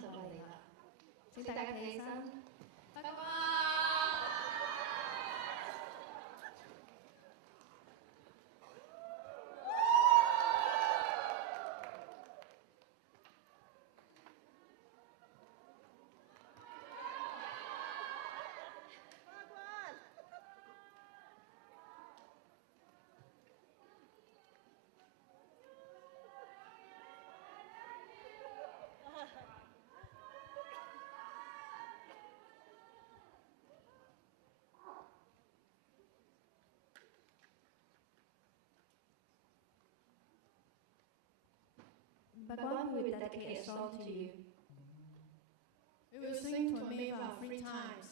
就嚟啦，請大家企起身。拜拜。Bhagavan will dedicate a song to you. We will sing Tvameva 3 times.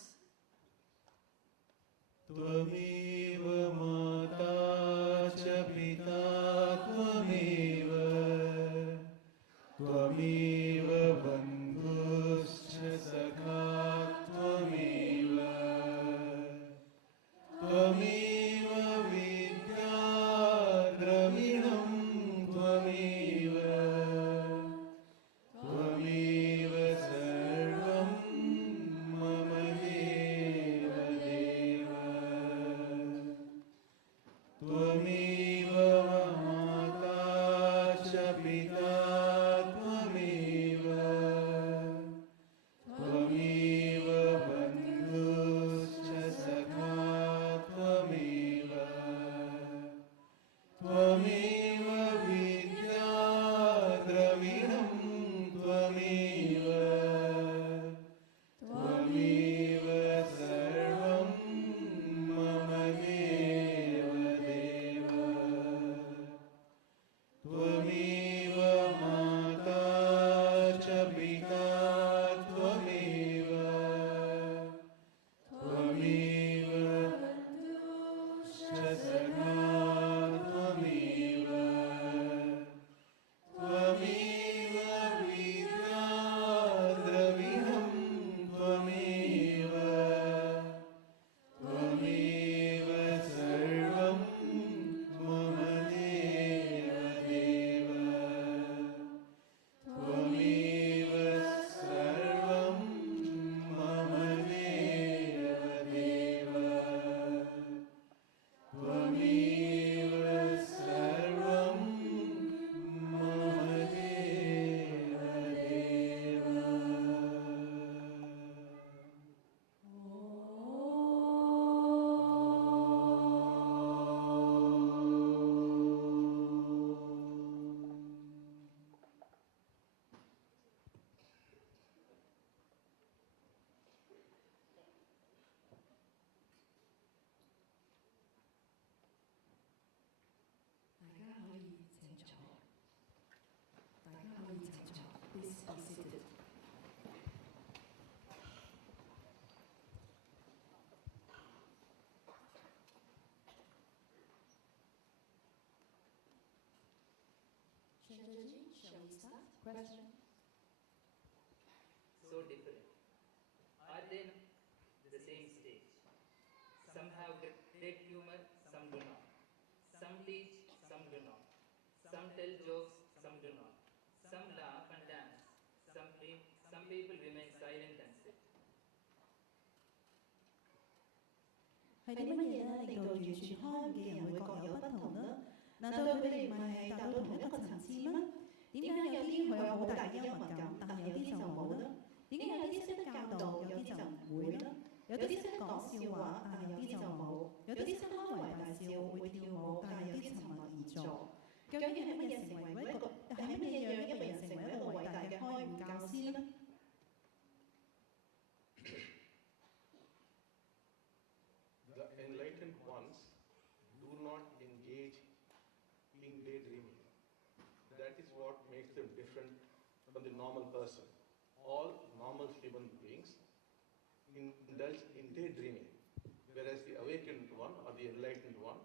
Tvameva Mata Cha Pita Tvameva Tvameva Bandhuscha Sakha Tvameva Tvameva Vidya Dravinam Tvameva Tvameva Sarvam Mama Deva Deva Tvameva Mata Cha Pita Tvameva Tvameva Bandhuscha Sakha Tvameva Tvameva Vidya Dravinam Tvameva Tvameva Sarvam Mama Deva Deva Tvameva Mata Cha Pita Tvameva Tvameva Bandhuscha Sakha Tvameva Tvameva Vidya Dravinam Tvameva Tvameva Sarvam Mama Deva Deva Tvameva Sarvam Mama Deva Deva Tvameva Sarvam Mama Deva Deva. Please be seated. Chandraji, shall we start? Question. So different. Are they the same stage? Some have great humor, some do not. Some teach, some do not. Some tell jokes, some do not. Some laugh and dance. Some people remain silent and sit. 係啲乜嘢咧，令到完全開悟嘅人會各有不同呢？難道佢哋唔係達到同一個層次咩？點解有啲佢有好大嘅幽默感，但係有啲就冇呢？點解有啲識得教導，有啲就唔會呢？有啲識講笑話，但係有啲就冇；有啲識開懷大笑，會跳舞，但係有啲沉默而坐。究竟係乜嘢成為一個？係乜嘢讓一個人成為一個偉大嘅開悟教師呢？ The enlightened ones do not engage in daydreaming. That is what makes them different from the normal person. All normal human beings indulge in daydreaming, whereas the awakened one or the enlightened one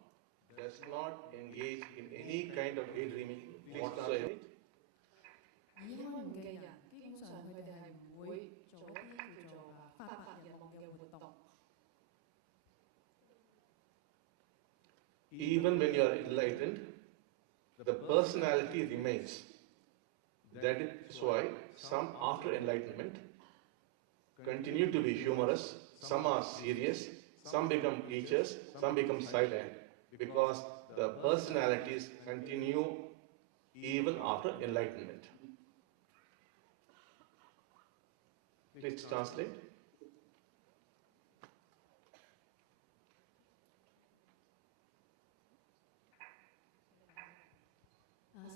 does not engage in any kind of daydreaming whatsoever. 已開悟嘅人，基本上佢哋係唔會做一啲叫做發白日夢嘅活動。 Even when you are enlightened, the personality remains. That is why some after enlightenment continue to be humorous, some are serious, some become teachers, some become silent, because the personalities continue even after enlightenment. Please translate.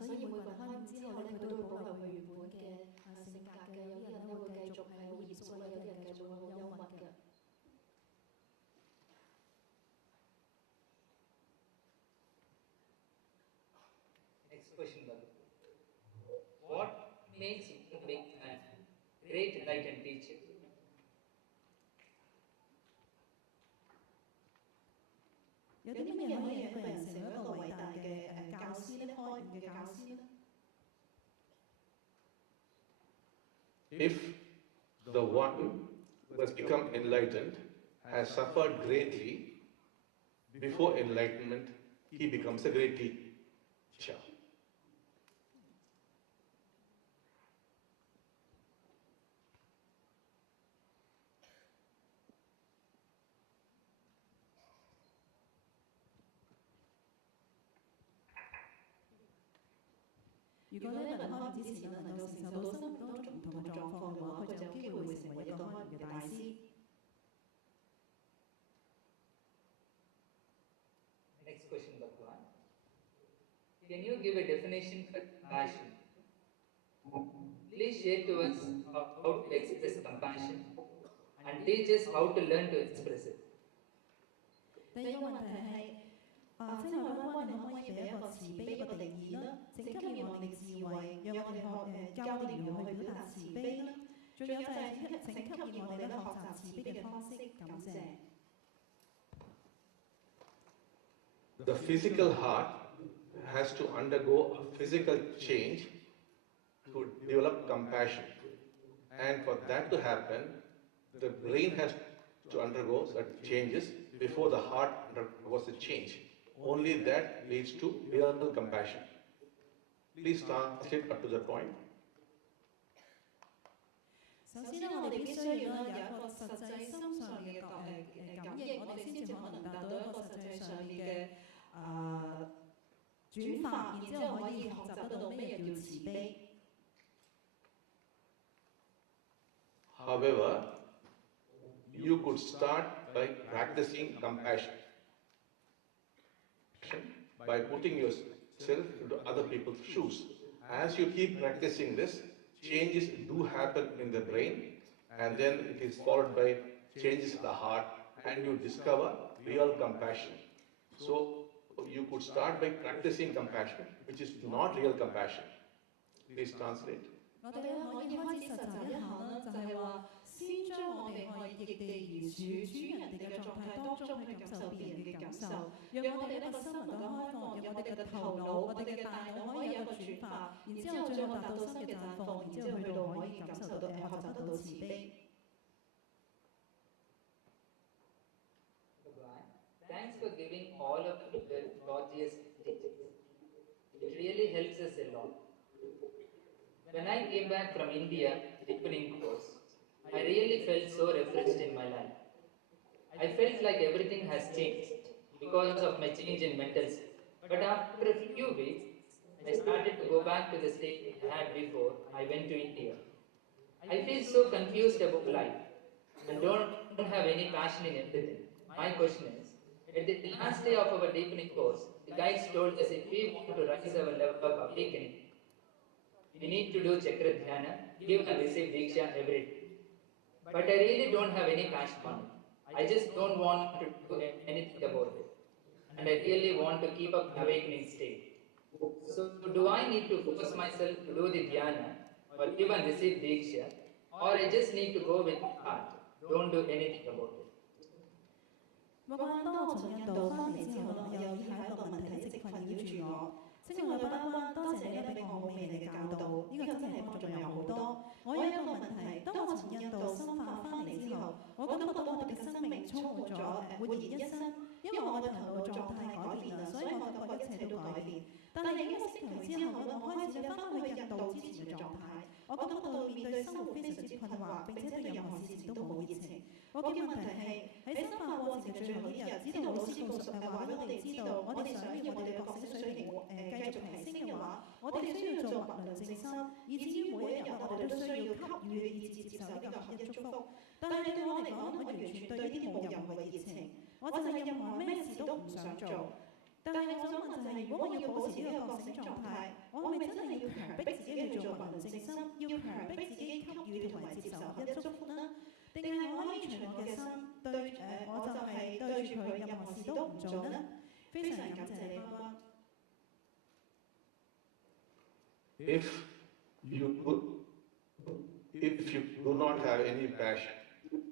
所以每個人開悟之後咧，佢都會保留佢原本嘅性格嘅。有啲人咧會繼續係好嚴肅啦，有啲人繼續會好幽默嘅。Next question, what makes you a great enlightened teacher? 有啲乜嘢可以令一個人成為一個偉大嘅教師咧？開悟嘅教師咧？ If the one who has become enlightened has suffered greatly before enlightenment, he becomes a great teacher. If 如果呢能開悟之前能夠承受到生活當中唔同嘅狀況嘅話，佢就有機會會成為一個開悟嘅大師。Next question, Bhagavan. Can you give a definition for compassion? Please share to us how to express compassion and teach us how to learn to express it. 第二個問題係。親愛班關，你可唔可以俾一個慈悲一個定義啦？請給予我哋智慧，讓我哋教我哋如何去表達慈悲啦。仲有就係請給予我哋咧學習慈悲嘅方式。感謝。The physical heart has to undergo a physical change to develop compassion, and for that to happen, the brain has to undergo certain changes before the heart undergoes a change. Only that leads to real compassion. Please translate up to the point. 首先咧，我哋必須要咧有一個實際心上面嘅感應，我哋先至可能達到一個實際上面嘅轉化，然之後可以學習得到咩叫慈悲。However, you could start by practicing compassion. By putting yourself into other people's shoes. As you keep practicing this, changes do happen in the brain, and then it is followed by changes in the heart, and you discover real compassion. So you could start by practicing compassion, which is not real compassion. Please translate. 我哋咧可以開始實習一下啦，就係話先將我哋可以易地而處，處於人哋嘅狀態當中去感受別人嘅感受，讓我哋呢個心能夠開放，讓我哋嘅頭腦、我哋嘅大腦可以有一個轉化，然之後最後達到心嘅綻放，然之後去到可以感受到學習得到慈悲。Thanks for giving all of the gorgeous teachings. It really helps us a lot. When I came back from India deepening course, I really felt so refreshed in my life. I felt like everything has changed because of my change in mental state. But after a few weeks, I started to go back to the state I had before I went to India. I feel so confused about life and don't have any passion in everything. My question is, at the last day of our deepening course, the guides told us if we want to rise our level of awakening, we need to do Chakra Dhyana, give and receive Diksha every day. But I really don't have any passion on it. I just don't want to do anything about it. And I really want to keep up the awakening state. So do I need to force myself to do the Dhyana or give and receive Diksha, or I just need to go with my heart, don't do anything about it? 不過當我從印度翻嚟之後咧，我有以下一個問題一直困擾住我。親愛嘅巴關，多謝你咧俾我好美麗嘅教導，呢個真係幫助我好多。我有一個問題，當我從印度深化翻嚟之後，我感覺到我哋嘅生命充滿咗煥然一新，因為我嘅頭腦狀態改變啦，所以我感覺一切都改變。但係呢個星期之後咧，我開始咧翻返去印度之前嘅狀態。我感覺到面對生活非常之困惑，並且對任何事情都冇熱情。我嘅問題係喺深化過程嘅最後一日，指導老師話俾我哋知道，我哋想要我哋嘅覺醒水平繼續提升嘅話，我哋需要做脈輪正心，以至於每一日我哋都需要給予以至接受呢個合一祝福。但係對我嚟講，我完全對呢啲冇任何嘅熱情，我就係任何咩事都唔想做。但係我想問就係，如果我要保持呢個覺醒狀態，我係咪真係要強迫自己去做脈輪正心，要強迫自己給予同埋接受合一祝福呢？定係我可以隨我嘅心我就係對住佢任何事都唔做呢？非常感謝你媽媽。If you do not have any passion,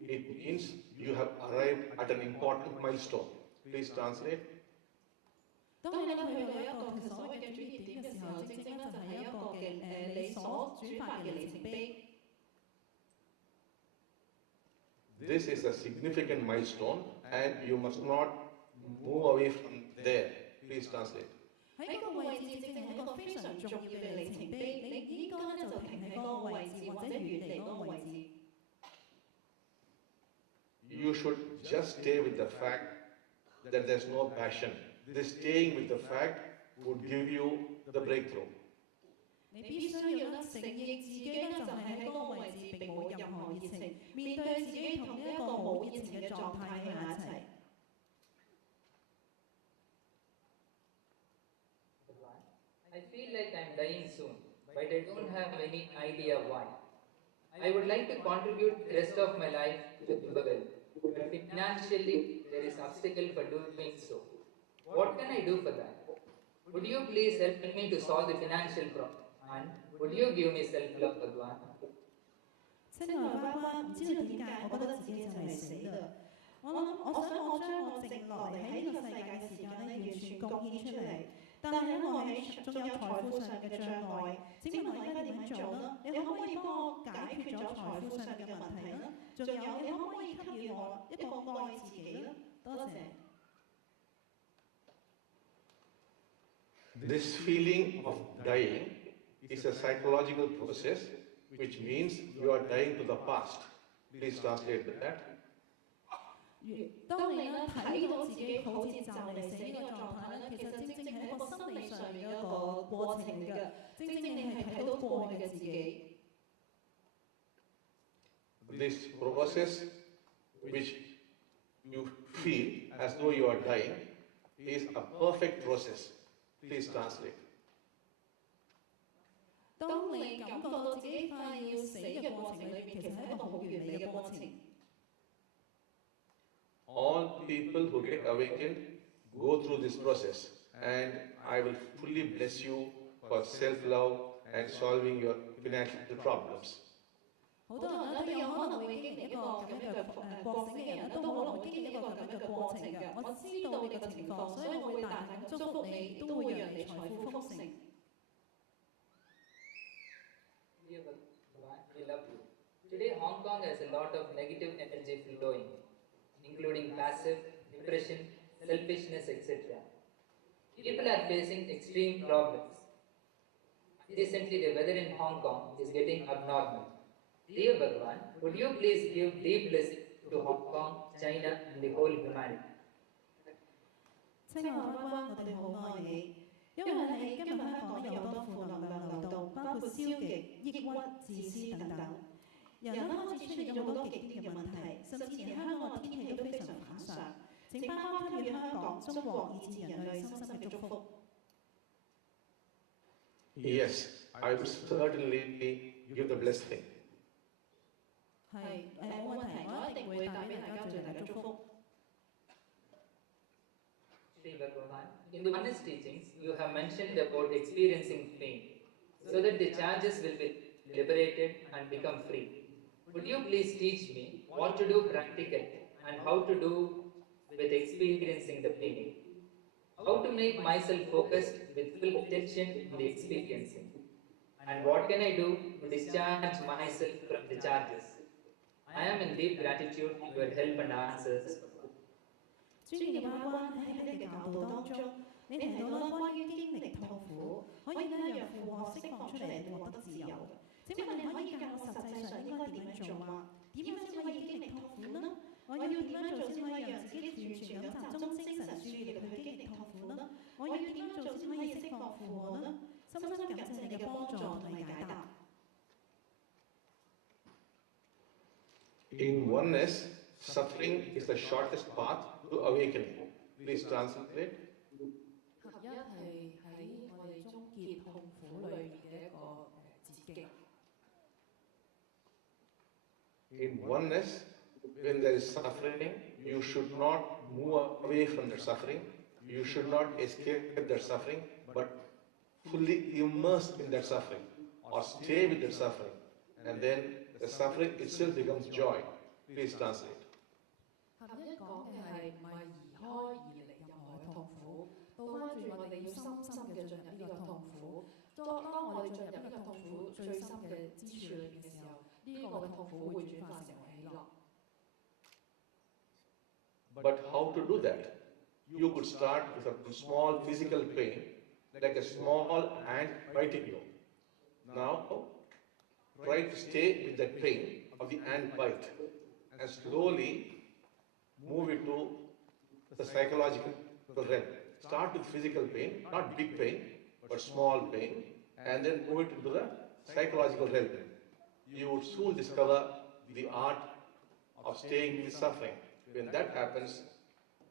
it means you have arrived at an important milestone. Please translate. 當你去到一個其實所謂嘅轉捩點嘅時候，正正咧就係一個嘅你所轉發嘅里程碑。This is a significant milestone, and you must not move away from there. Please translate. 喺呢個位置正正係一個非常重要嘅里程碑，你應該咧就停喺嗰個位置或者遠離嗰個位置。You should just stay with the fact that there's no passion. This staying with the fact would give you the breakthrough. 你必須要咧承認自己咧就係喺嗰個位置並冇任何熱情，面對自己同呢一個冇熱情嘅狀態喺埋一齊。I feel like I'm dying soon, but I don't have any idea why. I would like to contribute the rest of my life to the world, but financially there is obstacle for doing so. What can I do for that? Would you please help me to solve the financial problem? And would you give me self-love, Bhagavan? 親愛嘅爸爸，唔知道點解我覺得自己就嚟死啦。我想我將我剩落嚟喺呢個世界嘅時間咧，完全貢獻出嚟。但係咧，我喺仲有財富上嘅障礙。請問我應該點樣做呢？你可唔可以幫我解決咗財富上嘅問題呢？仲有，你可唔可以給予我一個愛自己呢？多謝。This feeling of dying is a psychological process, which means you are dying to the past. Please translate that. 當你咧睇到自己好似就嚟死呢個狀態咧，其實正正係一個心理上嘅一個過程嚟嘅，正正你係睇到過去嘅自己。This process, which you feel as though you are dying, is a perfect process. Please translate. 當你感覺到自己快要死嘅過程裏面，其實係一個好完美嘅過程。All people who get awakened go through this process, and I will fully bless you for self-love and solving your financial problems. 好多人咧都有可能會經歷一個咁樣嘅覺醒嘅人咧，都可能會經歷一個咁樣嘅過程嘅。我知道你嘅情況，所以我會大大咁祝福你，都會讓你財富豐盛。Dear Bhagavan, we love you. Today, Hong Kong has a lot of negative energy flowing, including passive, depression, selfishness, etc. People are facing extreme problems. Recently, the weather in Hong Kong is getting abnormal. Dear Bhagavan, would you please give deep blessing to Hong Kong, China, and the whole humanity? 親愛嘅爸爸，我哋好愛你，因為喺今日香港有好多負能量流動，包括消極、抑鬱、自私等等。人咧開始出現咗好多極端嘅問題，甚至連香港嘅天氣都非常反常。請爸爸給予香港、中國以至人類深深嘅祝福。Yes, I will certainly give the blessing. 係冇問題，我一定會帶俾大家最大嘅祝福。Sri Bhagavan, in the Oneness teachings, you have mentioned about experiencing pain, so that the charges will be liberated and become free. Would you please teach me what to do practically and how to do with experiencing the pain? How to make myself focused with full attention on the experiencing? And what can I do to discharge myself from the charges? I am in deep gratitude for your help and answers. 尊敬嘅爸爸，喺你嘅教導當中，你提到啦，關於經歷痛苦，可以咧讓負荷釋放出嚟，獲得自由。請問你可以教我實際上應該點樣做啊？點樣先可以經歷痛苦呢？我要點樣做先可以讓自己完全咁集中精神注意力去經歷痛苦呢？我要點樣做先可以釋放負荷呢？深深感謝你嘅幫助同埋解答。In oneness, suffering is the shortest path to awakening. Please translate. 合一係喺我哋終結痛苦裏面嘅一個捷徑。In oneness, when there is suffering, you should not move away from the suffering. You should not escape that suffering, but fully immerse in that suffering or stay with that suffering. And then the suffering itself becomes joy. Please translate. 合一講嘅係唔係移開而嚟任何嘅痛苦，倒翻轉我哋要深深嘅進入呢個痛苦。當我哋進入呢個痛苦最深嘅支柱裏面嘅時候，呢個嘅痛苦會轉化成為喜樂。But how to do that? You could start with a small physical pain, like a small ant biting you. Now, try to stay with the pain of the ant bite and slowly move it to the psychological realm. Start with physical pain, not big pain, but small pain, and then move it into the psychological realm. You would soon discover the art of staying with suffering. When that happens,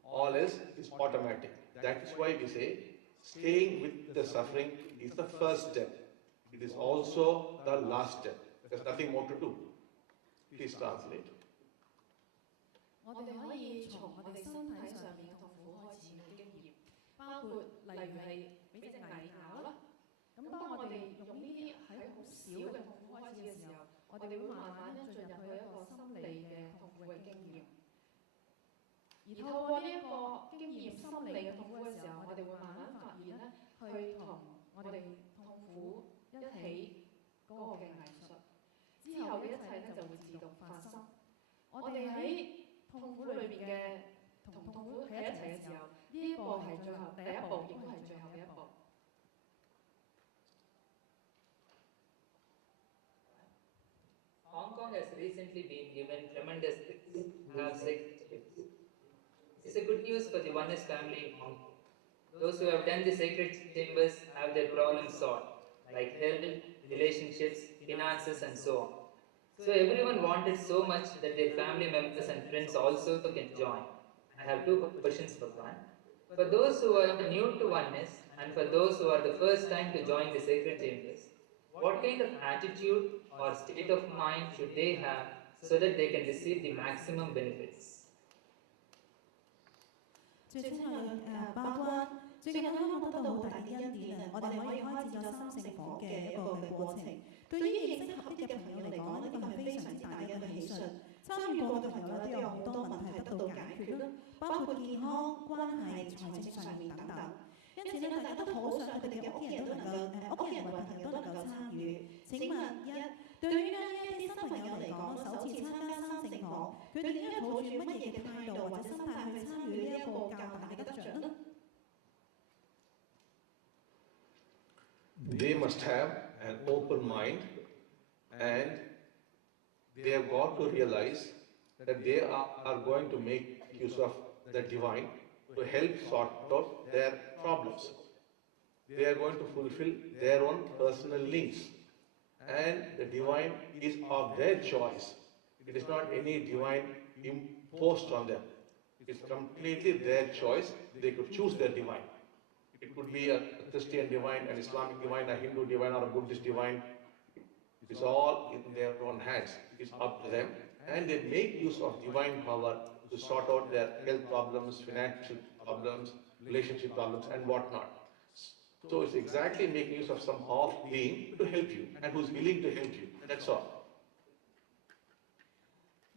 all else is automatic. That is why we say staying with the suffering is the first step. It is also the last step. There's nothing more to do. Please translate. 我哋可以從我哋身體上面嘅痛苦開始嘅經驗，包括例如係俾隻蟻咬啦。咁當我哋用呢啲喺好少嘅痛苦開始嘅時候，我哋會慢慢咧進入去一個心理嘅痛苦嘅經驗。而透過呢一個經驗心理嘅痛苦嘅時候，我哋會慢慢發現咧，去同我哋痛苦一起嗰個嘅藝術，之後嘅一切咧就會自動發生。我哋喺痛苦裏面嘅同痛苦喺一齊嘅時候，呢一個係最後第一步，亦都係最後嘅一步。Hong Kong has recently been given tremendous sacred. It's a good news for the Oneness family in Hong Kong. Those who have done the sacred chambers have their problems solved, like health, relationships, finances, and so on. So everyone wanted so much that their family members and friends also can join. I have two questions for one. For those who are new to Oneness and for those who are the first time to join the sacred chambers, what kind of attitude or state of mind should they have so that they can receive the maximum benefits? 最親愛嘅巴關，最近香港得到好大嘅恩典啊！我哋可以開展咗三聖火嘅一個嘅過程。對於認識合一嘅朋友嚟講，呢個係非常之大嘅一個喜訊。參與過嘅朋友咧都有好多問題得到解決啦，包括健康、關係、財政上面等等。因此咧，大家都好想佢哋嘅屋企人都能夠，屋企人同埋朋友都能夠參與。請問一，對於呢一啲新朋友嚟講，首次參加三聖火，佢哋應該抱住乜嘢嘅態度或者心態去參與呢一個較大嘅得著呢？ They must have an open mind, and they have got to realize that they are going to make use of the divine to help sort out their problems. They are going to fulfill their own personal needs, and the divine is of their choice. It is not any divine imposed on them. It is completely their choice. They could choose their divine. It could be a Christian divine, an Islamic divine, a Hindu divine, or a Buddhist divine. It is all in their own hands. It is up to them. And they make use of divine power to sort out their health problems, financial problems, relationship problems, and whatnot. So it's exactly making use of some off being to help you and who's willing to help you. That's all.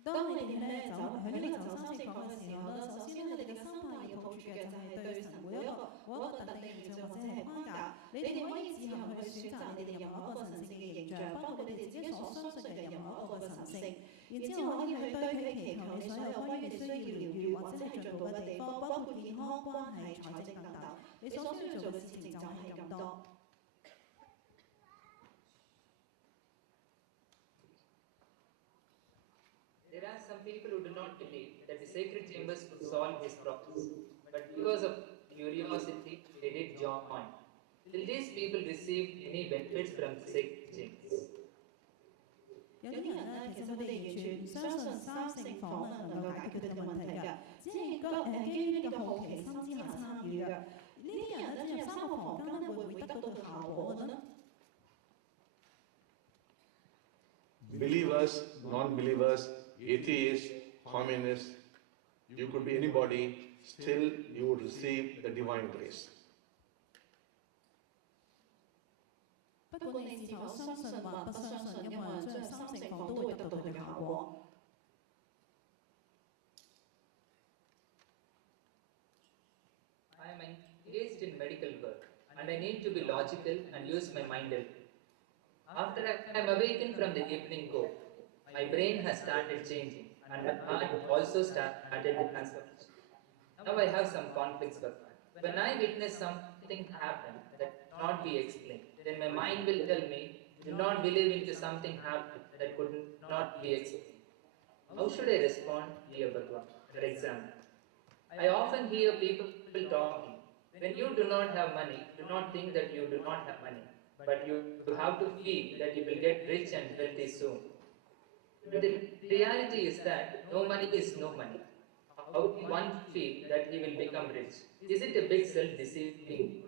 當你哋咧喺呢個走三聖火嘅時候咧，首先咧你哋嘅心態要抱住嘅就係對神每一個特定嘅形象或者係框架，你哋可以自行去選擇你哋任何一個神聖嘅形象，包括你哋自己所相信嘅任何一個神聖，然之後可以去對佢祈求你所有關於你需要療愈或者係進步嘅地方，包括健康、關係、財政等等。你你所需要做嘅事情就係咁多。There are some people who do not believe that the sacred chambers could solve his problems, but because of curiosity, they did join. Will these people receive any benefits from the sacred chambers? 有啲人咧，其實佢哋完全唔相信三聖房咧能夠解決佢哋嘅問題㗎，只係基於呢個好奇心之下參與㗎。呢啲人咧進入三個房間咧，會唔會得到個效果嘅呢？ Believers, non-believers, atheists, communists, you could be anybody, still you would receive the divine grace. 不管你是否相信或不相信，因為進入三聖房都會得到佢嘅效果。I am engaged in medical work and I need to be logical and use my mind a little. After I am awakened from the evening cold, my brain has started changing and my heart also started the transformation. Now I have some conflicts with that. When I witness something happen that cannot be explained, then my mind will tell me, do not believe into something happen that could not be explained. How should I respond, dear Bhagavan? For example, I often hear people talking. When you do not have money, do not think that you do not have money, but you have to feel that you will get rich and wealthy soon. But the reality is that no money is no money. How can one feel that he will become rich? Is it a bit self-deceiving?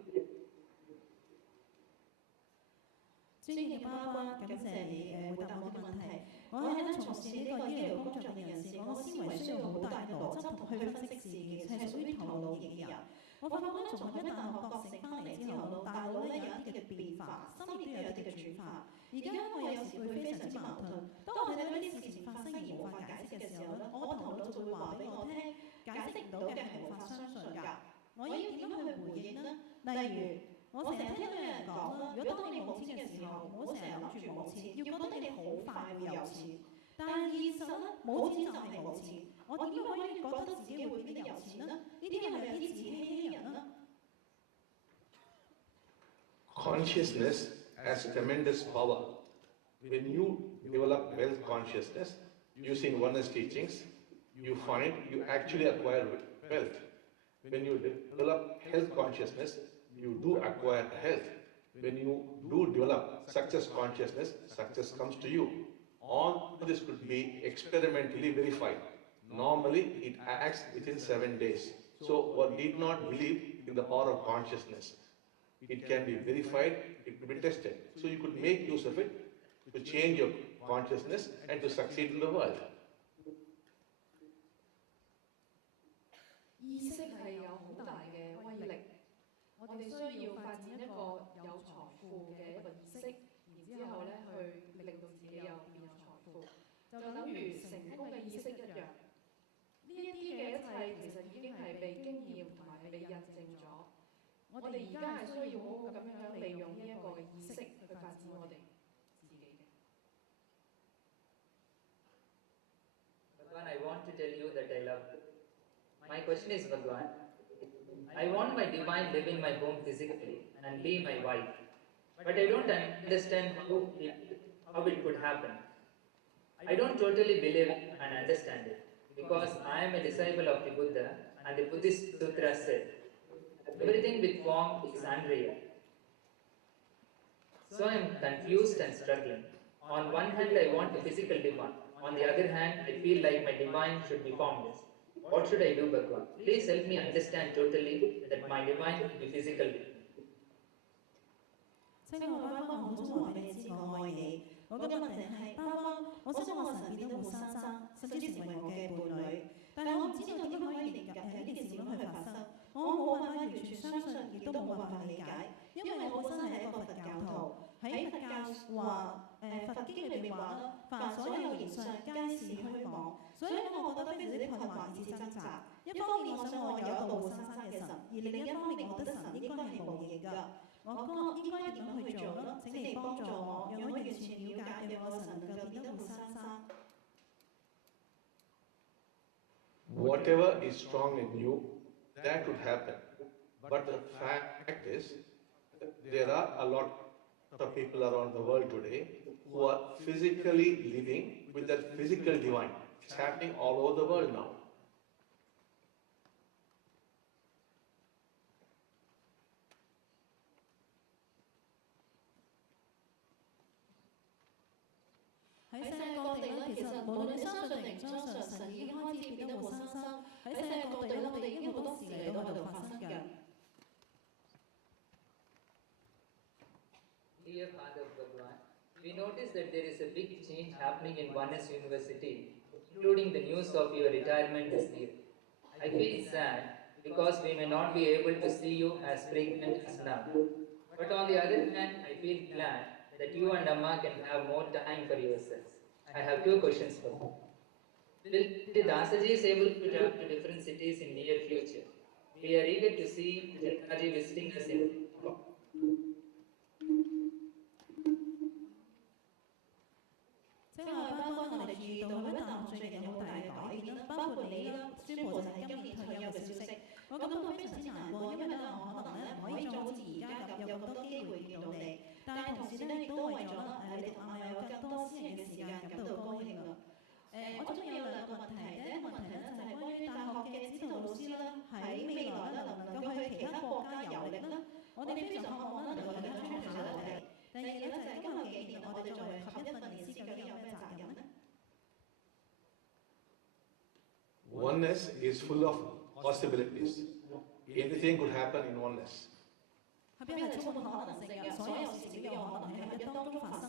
尊敬嘅巴關，感謝你回答我嘅問題。我係咧從事呢個醫療工作嘅人士，我嘅思維需要好大嘅邏輯同去分析事件，係屬於頭腦型嘅人。我發覺咧，從喺大學覺醒翻嚟之後，大腦咧有一啲嘅變化，心亦都有一啲嘅轉化。而家我有時會非常之矛盾。當我睇到一啲事情發生而無法解釋嘅時候咧，我個頭腦就會話俾我聽，解釋唔到嘅係無法相信㗎。我要點樣去回應呢？例如，我成日聽到有人講啦，如果當你冇錢嘅時候，唔好成日諗住冇錢，要覺得你好快會有錢。但係現實咧，冇錢就係冇錢。我點解可以覺得自己會變得有錢呢？呢啲係咪有啲自欺欺人呢？ Consciousness has tremendous power. When you develop wealth consciousness using oneness teachings, you find you actually acquire wealth. When you develop health consciousness, you do acquire health. When you do develop success consciousness, success comes to you. All this could be experimentally verified. Normally, it acts within 7 days. So one need not believe in the power of consciousness. It can be verified, it could be tested. So you could make use of it to change your consciousness and to succeed in the world. 意識係有好大嘅威力，我哋需要發展一個有財富嘅一個意識，然之後咧去令到自己有變有財富，就等於成功嘅意識一樣。呢一啲嘅一切其實已經係被經驗同埋被印證咗。我哋而家係需要好好咁樣利用呢一個嘅意識去發展我哋自己嘅。Bhagavan, I want to tell you that I love you. My question is, Bhagavan, I want my divine live in my home physically and be my wife, but I don't understand how it could happen. I don't totally believe and understand it because I am a disciple of the Buddha and the Buddhist Sutra said, everything with form is unreal. So I am confused and struggling. On one hand, I want a physical divine. On the other hand, I feel like my divine should be formless. What should I do, Bhagavan? Please help me understand totally that my divine should be physical. 親愛嘅巴關，我好想話俾你知，我愛你。我嘅問題係，巴關，我想我神變得活生生，甚至成為我嘅伴侶。但係我唔知道點樣可以呢件事點樣去發生。我冇辦法完全相信，亦都冇辦法理解，因為我本身係一個佛教徒。喺佛教話，佛經裏面話啦，凡所有形相，皆是虛妄。所以我覺得非常之困惑以至掙扎。一方面我想我有一個活生生嘅神，而另一方面我覺得神應該係無形㗎。我哥應該點樣去做呢？請你幫助我，讓我完全了解，讓我神能夠變得活生生。Whatever is strong in you, that could happen. But the fact is, there are a lot of people around the world today who are physically living with their physical divine. It's happening all over the world now.喺世界各地咧，其實無論你相信定唔相信，神已經開始變得活生生。喺世界各地咧，我哋已經好多事嚟到喺度發生嘅。Dear Father Bhagavan, we notice that there is a big change happening in Oneness University, including the news of your retirement this year. I feel sad because we may not be able to see you as frequent as now. But on the other hand, I feel glad that you and Amma can have more time for yourselves. I have two questions for you. Will the Dasajis able to travel to different cities in near future? We are eager to see Chakaraji visiting us in Hong Kong. 即係巴關，我哋注意到喺大學最近有好大嘅改變啦，包括你啦，宣布就係今年退休嘅消息。我感到非常之難過，因為咧我可能咧唔可以再好似而家咁有咁多機會見到你，但係同時咧亦都為咗你同阿有更多私人嘅時間感到高興啊！我仲有兩個問題，第一個問題咧就係關於大學嘅指導老師咧喺未來咧能唔能夠去其他國家遊歷咧？我哋非常渴望咧能夠去其他國家遊歷。第二咧就係今後幾年我哋作為合一訓練師究竟有咩責任咧？ Oneness is full of possibilities. Anything could happen in oneness. 合一係充滿可能性嘅，所有事情都有可能喺合一當中發生。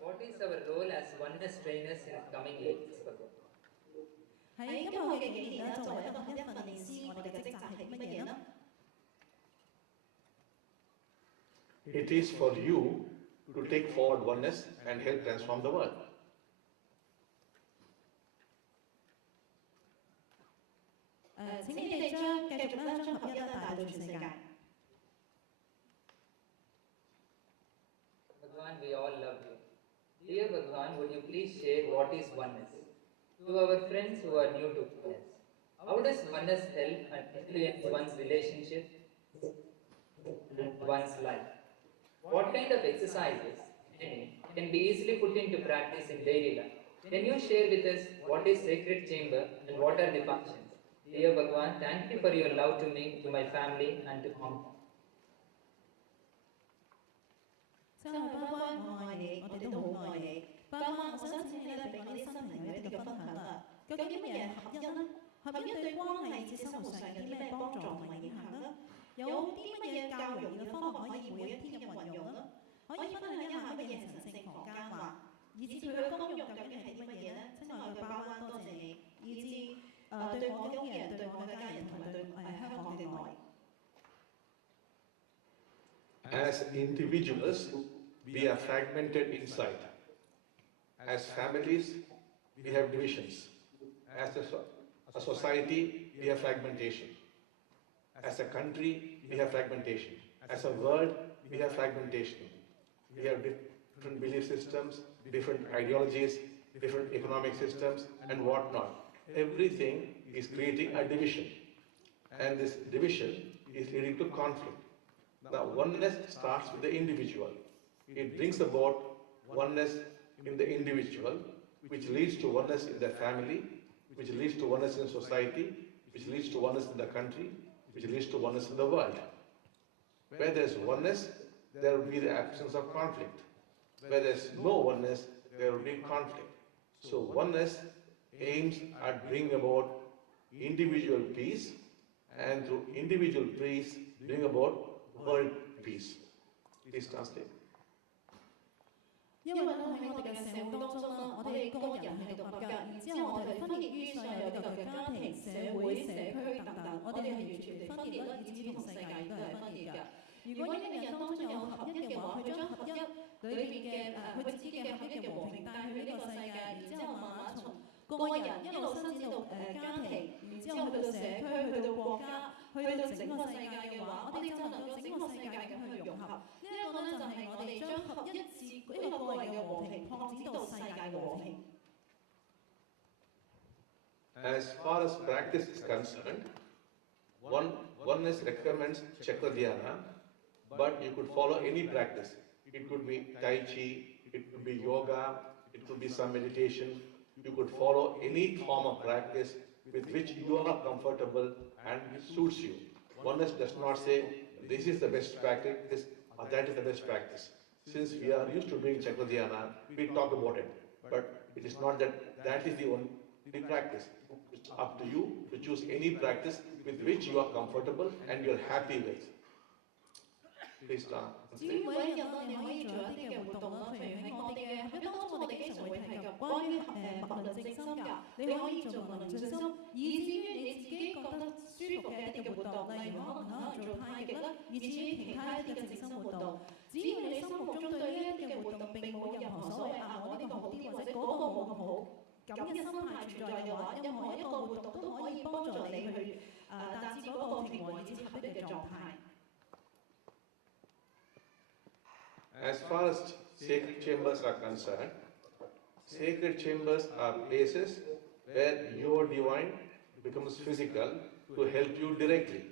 What is our role as oneness trainers in the coming years? 喺今後嘅幾年咧，作為一個合一訓練師，我哋嘅職責係乜嘢呢？ It is for you to take forward oneness and help transform the world. 請你哋繼續將合一帶到全世界。 Bhagavan, we all love you. Dear Bhagavan, would you please share what is oneness? To our friends who are new to oneness, how does oneness help and influence one's relationship and one's life? What kind of exercises can be easily put into practice in daily life? Can you share with us what is sacred chamber and what are the functions? Dear Bhagavan, thank you for your love to me, to my family and to Hong Kong. 親愛巴關，我愛你，我哋都好愛你。巴關，我想請你咧俾我啲新朋友一啲嘅分享啦。究竟乜嘢係合一呢？合一對關係以至生活上有啲咩幫助同埋影響呢？有啲乜嘢較容易嘅方法可以每一天嘅運用呢？可以分享一下乜嘢神聖房間話，以至佢嘅功用究竟係啲乜嘢呢？親愛嘅巴關，多謝你，以至對我嘅屋企人、對我嘅家人同埋對香港嘅愛。As individuals, we are fragmented inside. As families, we have divisions. As a society, we have fragmentation. As a country, we have fragmentation. As a world, we have fragmentation. We have different belief systems, different ideologies, different economic systems, and whatnot. Everything is creating a division. And this division is leading to conflict. Now, oneness starts with the individual. It brings about oneness in the individual, which leads to oneness in the family, which leads to oneness in society, which leads to oneness in the country, which leads to oneness in the world. Where there is oneness, there will be the absence of conflict. Where there is no oneness, there will be conflict. So oneness aims at bringing about individual peace, and through individual peace, bring about world peace. Please translate. 因為咧喺我哋嘅社會當中啦，我哋個人係獨立嘅，然之後我哋分裂於所有呢個嘅家庭、社會、社區等等，我哋係完全地分裂啦，以至於同世界都係分裂嘅。如果一個人當中有合一嘅話，佢將合一裏邊嘅佢自己嘅合一嘅和平帶去呢個世界，然之後慢慢從個人一路伸展到家庭，然之後去到社區，去到國家，去到整個世界嘅話，我哋就能夠整個世界咁去融合。呢一個咧就係我哋將合一至呢個個人嘅和平擴展到世界和平。As far as practice is concerned, oneness recommends Chakradhyana, but you could follow any practice. It could be Tai Chi, it could be yoga, it could be some meditation. You could follow any form of practice with which you are comfortable and which suits you. Oneness does not say this is the best practice or that is the best practice. Since we are used to doing Chakradhyana, we talk about it. But it is not that that is the only practice. It's up to you to choose any practice with which you are comfortable and you are happy with. Please start. 至於每一日咧，你可以做一啲嘅活動啦，譬如喺我哋嘅合約當中，我哋經常會提及關於脈輪靜心㗎，你可以做脈輪靜心，以至於你自己覺得舒服嘅一啲嘅活動，例如可能做太極啦，以至於其他一啲嘅靜心活動。只要你心目中對呢一啲嘅活動並冇任何所謂我呢個好啲或者嗰個冇咁好咁嘅心態存在嘅話，任何一個活動都可以幫助你去達至嗰個平和以至合一嘅狀態。As far as sacred chambers are concerned, sacred chambers are places where your divine becomes physical to help you directly,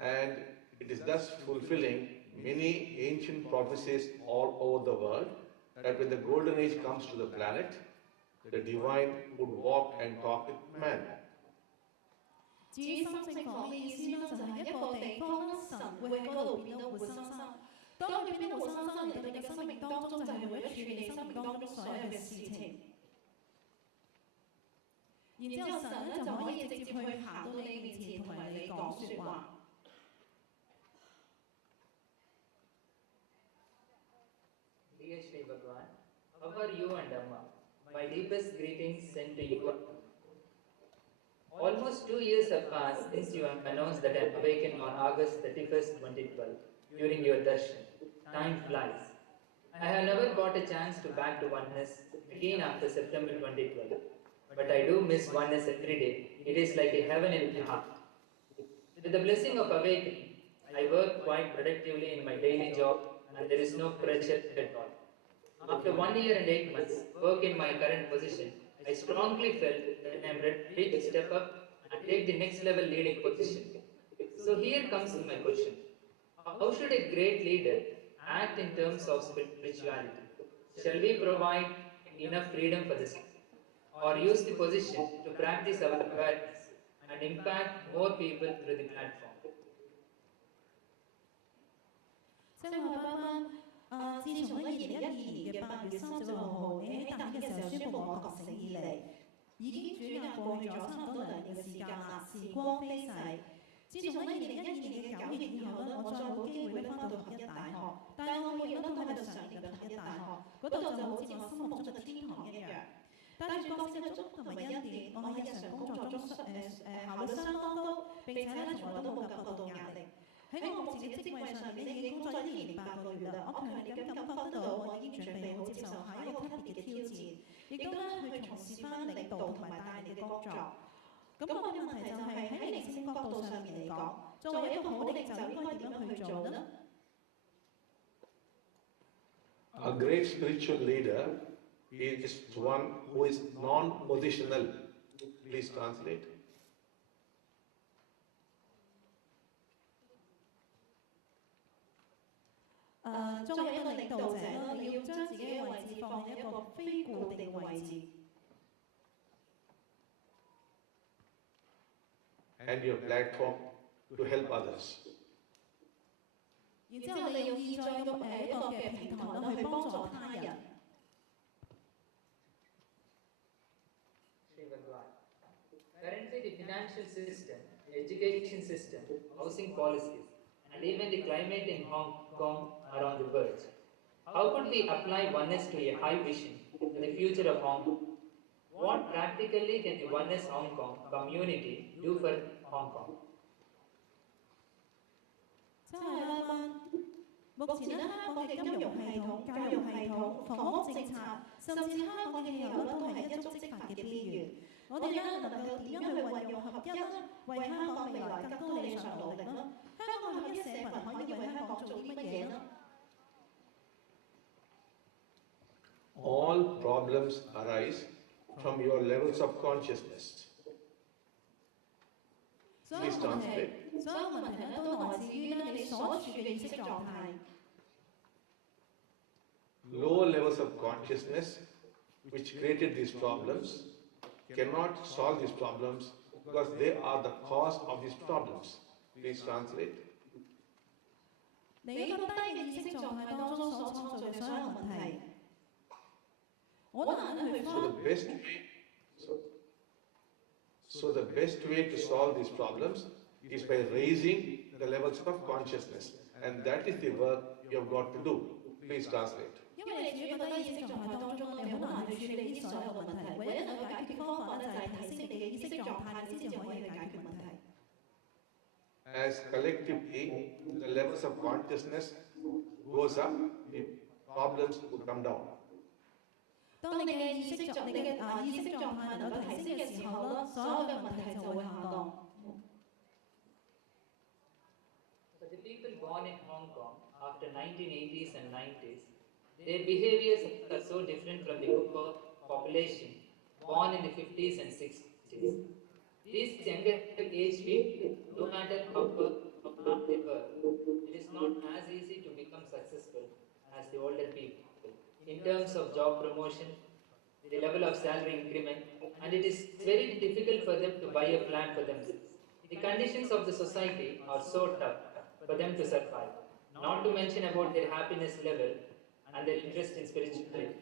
and it is thus fulfilling many ancient prophecies all over the world that when the golden age comes to the planet, the divine would walk and talk with man. 至於心性房嘅意思呢，就係一個地方，神會喺嗰度變到活生生。當佢變到活生生嚟到你嘅生命當中，就係會處理你生命當中所有嘅事情。然之後神咧就可以直接去行到你面前，同埋你講説話。Dear Sri Bhagavan, how are you and Amma? My deepest greetings sent to you. Almost 2 years have passed since you announced that I am awakened on August 31st, 2012, during your darshan. Time flies. I have never got a chance to back to oneness again after September 2012. But I do miss oneness every day. It is like a heaven in my heart. With the blessing of awakening, I work quite productively in my daily job and there is no pressure at all. After 1 year and 8 months, work in my current position, I strongly felt that I am ready to step up and take the next level leading position. So here comes my question. How should a great leader act in terms of spirituality? Shall we provide enough freedom for this? Or use the position to practice our awareness and impact more people through the platform? 即係話自從咧2012年嘅8月36號，你喺大嘅時候宣布我覺醒以嚟，已經轉眼過去咗差唔多2年嘅時間啦，時光飛逝。自從喺2012年嘅9月以後咧，我再冇機會咧翻到合一大學，但係我每日都喺度上念嘅合一大學，嗰度就好似我心目中嘅天堂一樣。帶住覺醒嘅祝福同埋恩典，我喺日常工作中效率相當高，並且咧從來都冇感覺到壓力。喺我目前嘅職位上面已經工作1年8個月啦，我強烈咁感覺得到我已經準備好接受下一個級別嘅挑戰，亦都咧去從事翻領導同埋帶領嘅工作。咁我嘅問題就係喺靈性角度上面嚟講，作為一個好領袖應該點樣去做呢？ A great spiritual leader is one who is non-positional. Please translate. 作為一個領導者啦，你要將自己嘅位置放喺一個非固定嘅位置。And your platform to help others. 然之後，你要意在一個嘅平台啦，去幫助他人。Currently, the financial system, education system, housing policies, and even the climate in Hong Kong are on the verge. How could we apply oneness to a high vision for the future of Hong Kong? What practically can the Oneness Hong Kong community do for Hong Kong? 即係啦，目前咧香港嘅金融系統、教育系統、房屋政策，甚至香港嘅氣候咧，都係一觸即發嘅邊緣。我哋咧能夠點樣去運用合一咧，為香港未來更高理想努力呢？香港合一社群可以為香港做啲乜嘢呢？ All problems arise from your levels of consciousness. Please translate. 所有問題咧都來自於咧你所處嘅意識狀態。Lower levels of consciousness which created these problems cannot solve these problems because they are the cause of these problems. Please translate. 你一個低嘅意識狀態當中所創造嘅所有問題，好難去 So the best way to solve these problems is by raising the levels of consciousness, and that is the work you have got to do. Please translate. 因為你處於一個低意識狀態當中，你好難去處理呢所有嘅問題。唯一能夠解決嘅方法咧，就係提升你嘅意識狀態，你先至可以去解決問題。As collectively the levels of consciousness goes up, the problems will come down. 當你嘅意識狀態能夠提升嘅時候咧，所有嘅問題就會下降。For the people born in Hong Kong after 1980s and 90s, their behaviors are so different from the group of population born in the 50s and 60s. These younger age people, no matter how hard they work, it is not as easy to become successful as the older people in terms of job promotion, the level of salary increment, and it is very difficult for them to buy a plan for themselves. The conditions of the society are so tough for them to survive, not to mention about their happiness level and their interest in spirituality.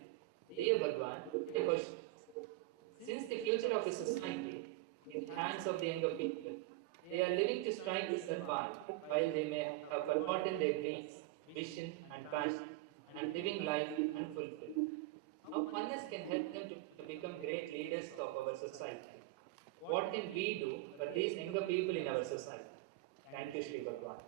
Dear Bhagavan, a question. Since the future of a society in the hands of the younger people, they are living to strive to survive while they may have forgotten their dreams, vision and passion and living life unfulfilled. How oneness can help them to become great leaders of our society? What can we do for these younger people in our society? Thank you, Sri Bhagavan.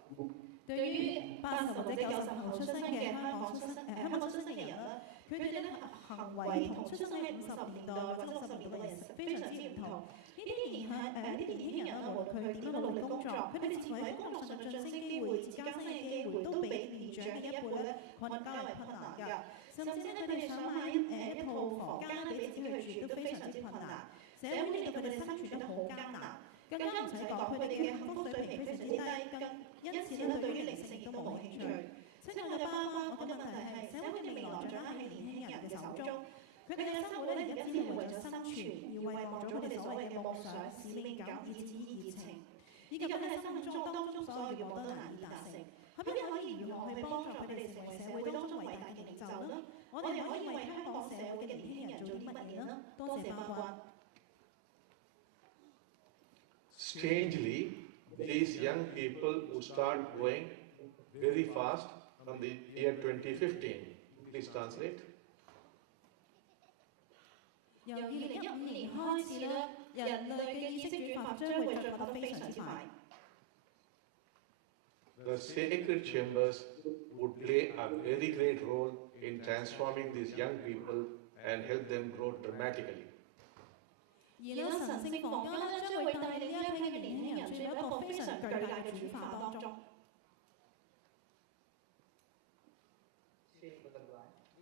對於80或者90後出生嘅香港出生嘅人咧，佢哋咧行為同出生喺50年代或者60年代嘅人非常之唔同。呢啲年輕人咧，無論佢點樣努力工作，佢哋似乎喺工作上嘅晉升機會、加薪嘅機會都比年長嘅一輩咧更加為困難㗎。甚至咧，佢哋想買一套房間俾自己去住都非常之困難。社會令到佢哋生存得好艱難。更加唔使講，佢哋嘅幸福水平非常之低，因此咧對於靈性亦都冇興趣。親愛嘅巴關，我嘅問題係社會嘅未來掌握喺年輕人嘅手中，佢哋嘅生活咧而家只係為咗生存，而遺忘咗佢哋所謂嘅夢想、使命感、以至於熱情，以及佢哋喺生活當中所有願望都難以達成。咁樣可以如何去幫助佢哋成為社會當中偉大嘅領袖呢？我哋可以為香港社會嘅年輕人做啲乜嘢呢？多謝巴關。Strangely, these young people who start growing very fast from the year 2015. Please translate. 由2015年開始咧，人類嘅意識轉化將會進化得非常之快。The sacred chambers would play a very great role in transforming these young people and help them grow dramatically. 而咧神聖房間咧將會帶領呢一批嘅年輕人進入一個非常巨大嘅轉化當中。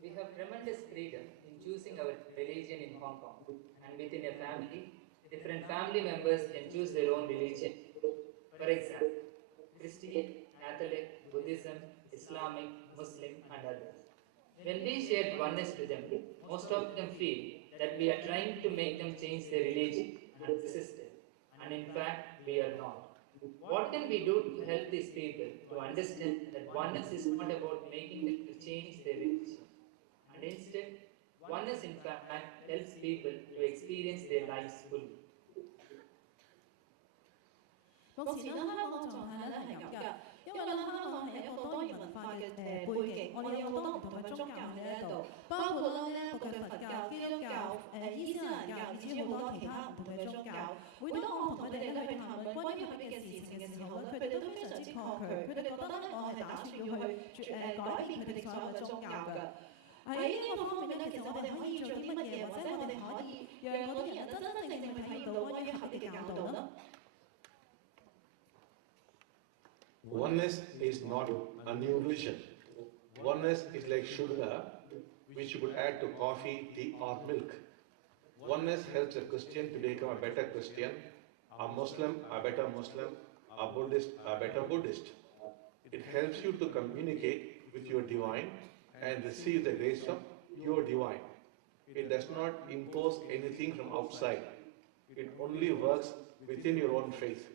We have tremendous freedom in choosing our religion in Hong Kong, and within a family, different family members can choose their own religion. For example, Christian, Catholic, Buddhism, Islamic, Muslim, and others. When we share oneness to them, most of them feel that we are trying to make them change their religion and system, and in fact, we are not. What can we do to help these people to understand that oneness is not about making them to change their religion, and instead, oneness in fact helps people to experience their lives fully. 目前咧香港嘅狀態咧係咁㗎，因為咧香港係一個多元文化嘅背景，我哋有好多唔同嘅宗教喺呢度，包括咧呢一個嘅佛教、基督教、伊斯蘭教，以至於好多其他唔同嘅宗教。每當我同佢哋咧去談論關於佢哋嘅事情嘅時候咧，佢哋都非常之抗拒，佢哋覺得咧我係打算要去改變佢哋所有嘅宗教㗎。喺呢個方面咧，其實我哋可以做啲乜嘢，或者我哋可以讓嗰啲人真正去睇到關於合理嘅教導呢？ Oneness is not a new religion. Oneness is like sugar, which you could add to coffee, tea, or milk. Oneness helps a Christian to become a better Christian, a Muslim a better Muslim, a Buddhist a better Buddhist. It helps you to communicate with your divine and receive the grace from your divine. It does not impose anything from outside. It only works within your own faith.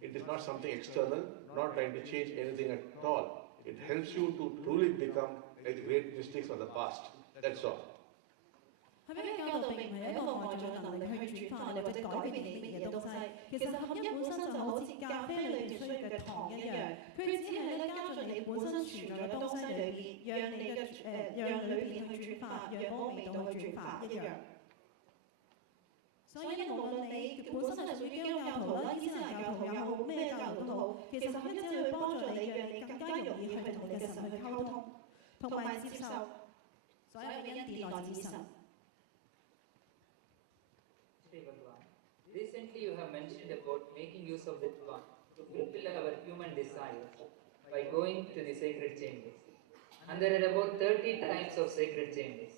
It is not something external, not trying to change anything at all. It helps you to truly become like the great mystics of the past. That's all. 係咪教導並唔係一個外在能力去轉化我哋或者改變你乜嘢東西？其實合一本身就好似咖啡裏邊需要嘅糖一樣，佢只係咧加進你本身存在嘅東西裏邊，讓你嘅讓裏邊去轉化，讓嗰個味道去轉化一樣。所以無論你本身係屬於基督教徒啦、伊斯蘭教徒也好，咩教徒都好，其實合一只會幫助你，讓你更加容易去同你嘅神去溝通，同埋接受所有嘅恩典來自神。Recently, you have mentioned about making use of the Bhagavan to fulfill our human desires by going to the sacred chambers. And there are about 30 types of sacred chambers.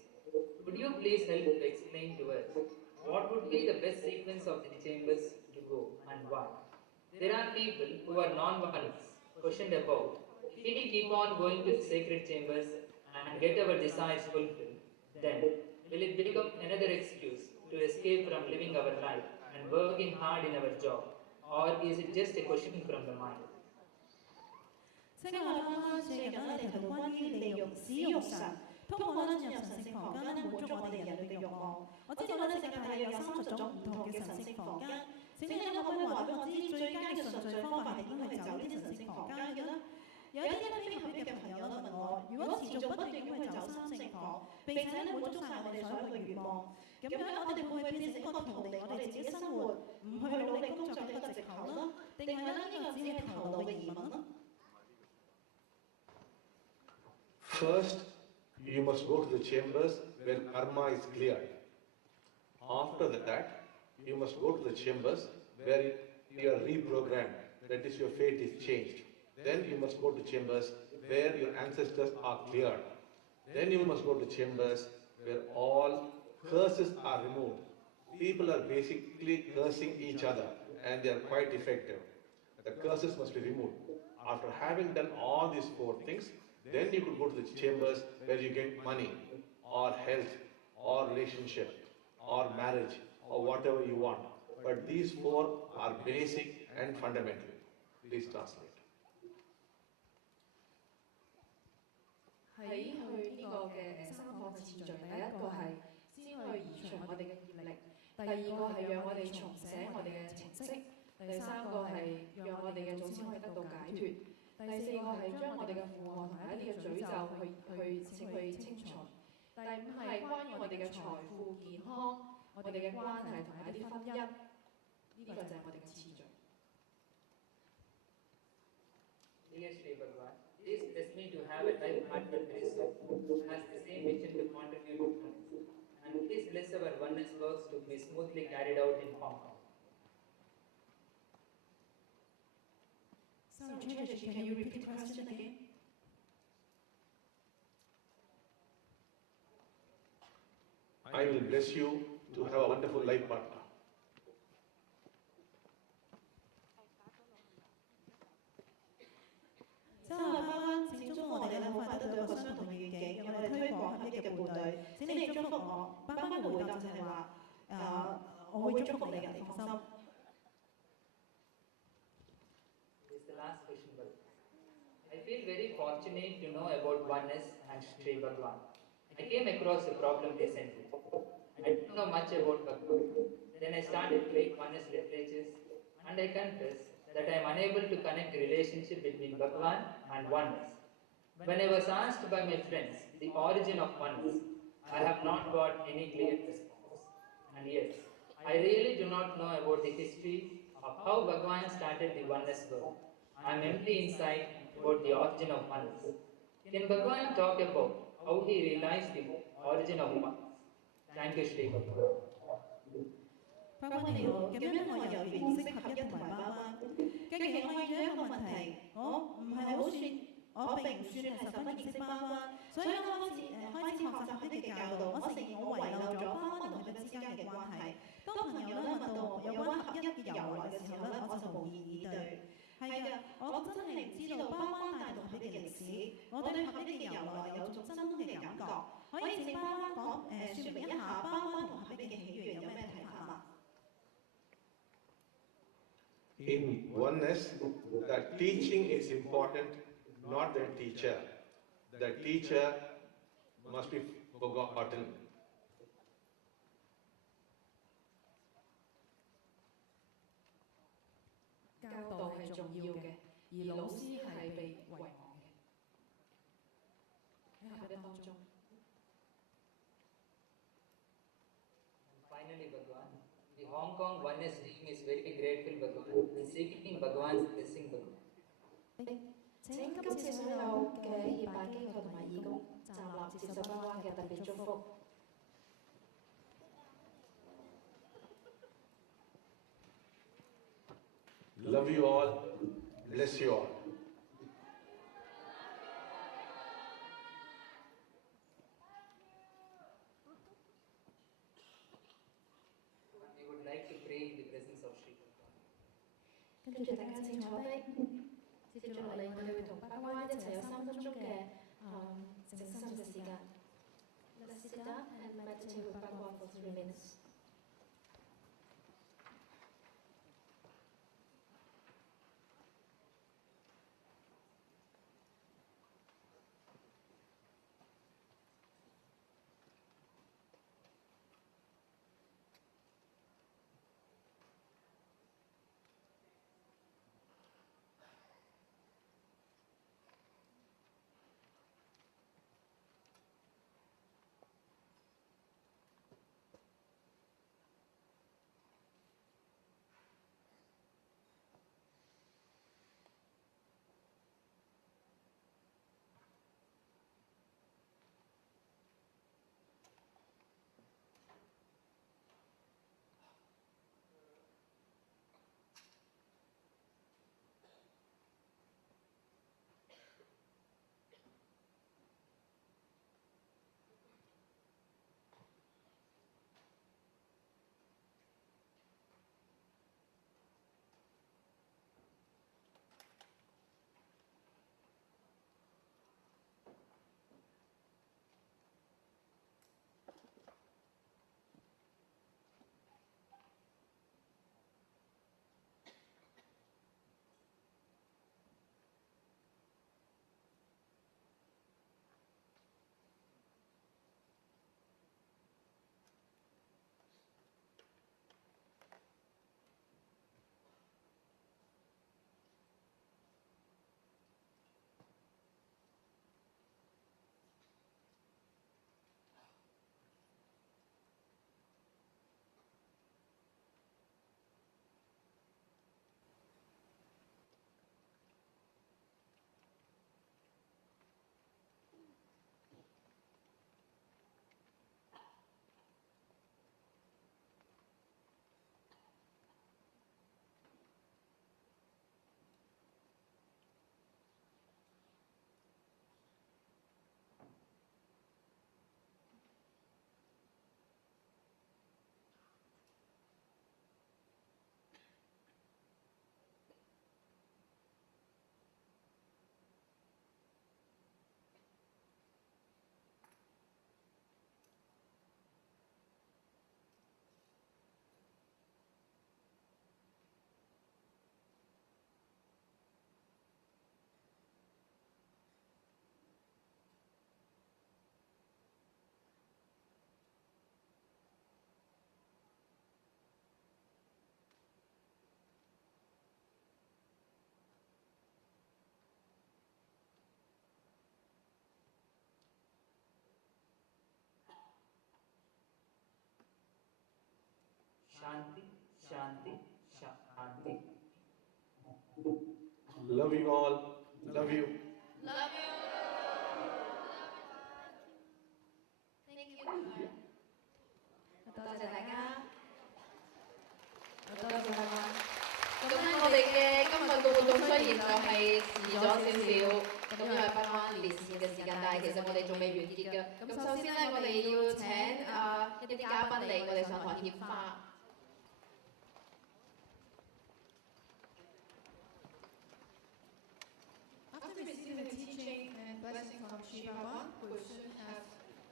Would you please help to explain to us what would be the best sequence of the chambers to go and why? There are people who are non-Buddhists, questioned about if we keep on going to the sacred chambers and get our desires fulfilled, then will it become another excuse to escape from living our life and working hard in our job, or is it just a question from the mind? 聖愛啦，最近咧提到關於利用使用神，通過咧進入神聖房間咧滿足我哋人類嘅慾望。我知道咧世界大約有30種唔同嘅神聖房間。請你可唔可以話俾我知最佳嘅順序方法係點樣去走呢啲神聖房間嘅咧？有一啲非合一嘅朋友咧問我，如果持續不斷咁去走三聖房，並且咧滿足晒我哋所有嘅願望，咁樣我哋會唔會變成一個逃離我哋自己生活，唔去努力工作嘅一個藉口呢？定係咧呢個只係頭腦嘅疑問呢？ First, you must go to the chambers where karma is cleared. After that, you must go to the chambers where you are reprogrammed, that is, your fate is changed. Then you must go to chambers where your ancestors are cleared. Then you must go to chambers where all curses are removed. People are basically cursing each other and they are quite effective. The curses must be removed. After having done all these 4 things, then you could go to the chambers where you get money, or health, or relationship, or marriage, or whatever you want. But these 4 are basic and fundamental. Please translate. 喺去呢個嘅三個次序，第一個係先去移除我哋嘅業力，第二個係讓我哋重寫我哋嘅程式，第三個係讓我哋嘅祖先可以得到解脫。第四個係將我哋嘅負荷同埋一啲嘅詛咒去清除。第五係關於我哋嘅財富、健康、我哋嘅關係同埋一啲婚姻，呢個就係我哋嘅次序。Dear Sri Bhagavan, please bless me to have a life-hearted Christian who has the same mission to contribute to oneness. And please bless our oneness works to be smoothly carried out in Hong Kong. Sorry, Chairman, can you repeat the question again? I will bless you to have a wonderful life partner. 真係巴關，請祝我哋咧好快得到一個相同嘅願景，讓我哋推廣合一嘅伴侶。請你祝福我。巴關嘅回答就係話：我會祝福你嘅，你放心。This is the last question, but I feel very fortunate to know about oneness and Sri Bhagavan. I came across a problem recently. I don't know much about Bhagavan. Then I started to read oneness literatures, and I confess that I am unable to connect the relationship between Bhagavan and oneness. When I was asked by my friends the origin of oneness, I have not got any clear response. And yes, I really do not know about the history of how Bhagavan started the oneness world. I am empty inside about the origin of oneness. Can Bhagavan talk about how he realized the origin of oneness? Thank you, Sri Bhagavan. 巴關你好，咁樣咧我由認識合一同埋巴關，近期我發現咗一個問題，我並唔算係十分認識巴關，所以我開始學習合一嘅教導，我承認我遺漏咗巴關同佢哋之間嘅關係。當朋友咧問到我有關合一嘅由來嘅時候咧，我就無言以對。係嘅，我真係唔知道巴灣帶動合一嘅歷史，我對合一嘅由來有種真空嘅感覺。可以請巴灣説明一下巴灣同合一嘅起源有咩睇法嗎？ In oneness, the teaching is important, not the teacher. The teacher must be forgotten. 教導係重要嘅，而老師係被遺忘嘅。喺合一當中。 Finally, Bhagavan, the Hong Kong Oneness team is very grateful, Bhagavan, and seeking Bhagavan's blessing, Bhagavan. 請今次所有嘅協辦機構同埋義工站立接受巴灣嘅特別祝福。 Love you all, bless you all. We would like to pray in the presence of Sri Bhagavan. 跟住大家請坐低，接住落嚟我哋會同巴灣一齊有3分鐘嘅靜心嘅時間。Let's sit down and meditate with Bhagavan for 3 minutes. Shanti, Shanti, Shanti. Love you all. Love you. Love you. Thank you. 多謝大家。多謝大家。咁咧，我哋嘅今日嘅活動雖然就係遲咗少少，咁因為巴灣連線嘅時間，但係其實我哋仲未完結嘅。咁首先咧，我哋要請一啲嘉賓嚟我哋上台獻花。Sri Bhagavan, who soon have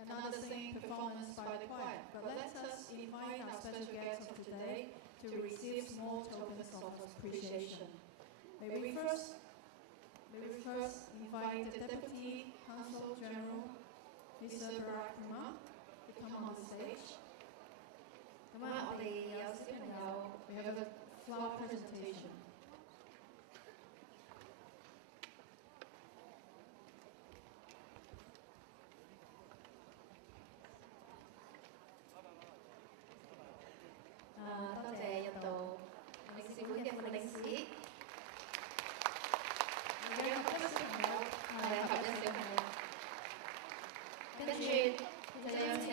another singing performance by the choir. But let us invite our special guest of today to receive small tokens of appreciation. May we first invite the Deputy Consul General, Mr. Barack to come on the stage. 咁啊，我哋有小朋友 We have a flower presentation. 多謝印度領事館嘅副領事，而家有合一小朋友，係合一小朋友。跟住就有請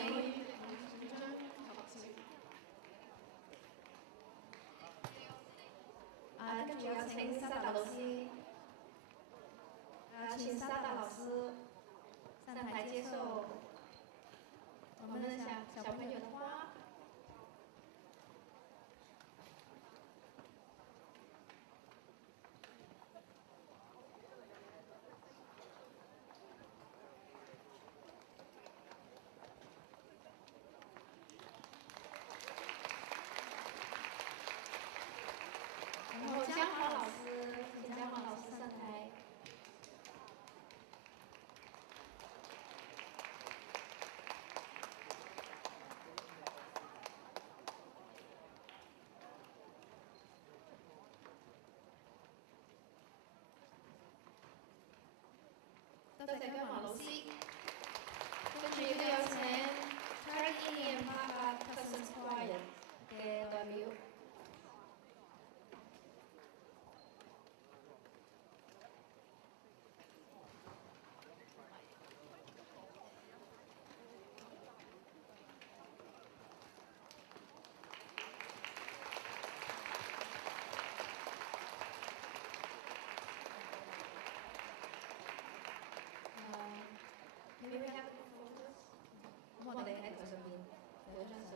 跟住有請沙達老師，請沙達老師上台接受我們的小朋友的花。然後嘉华老師，請嘉華老師上台。多謝嘉華老師，跟住亦都有請 Turkey and Baba Cousins Choir 嘅代表。咁我哋喺台上面有張相。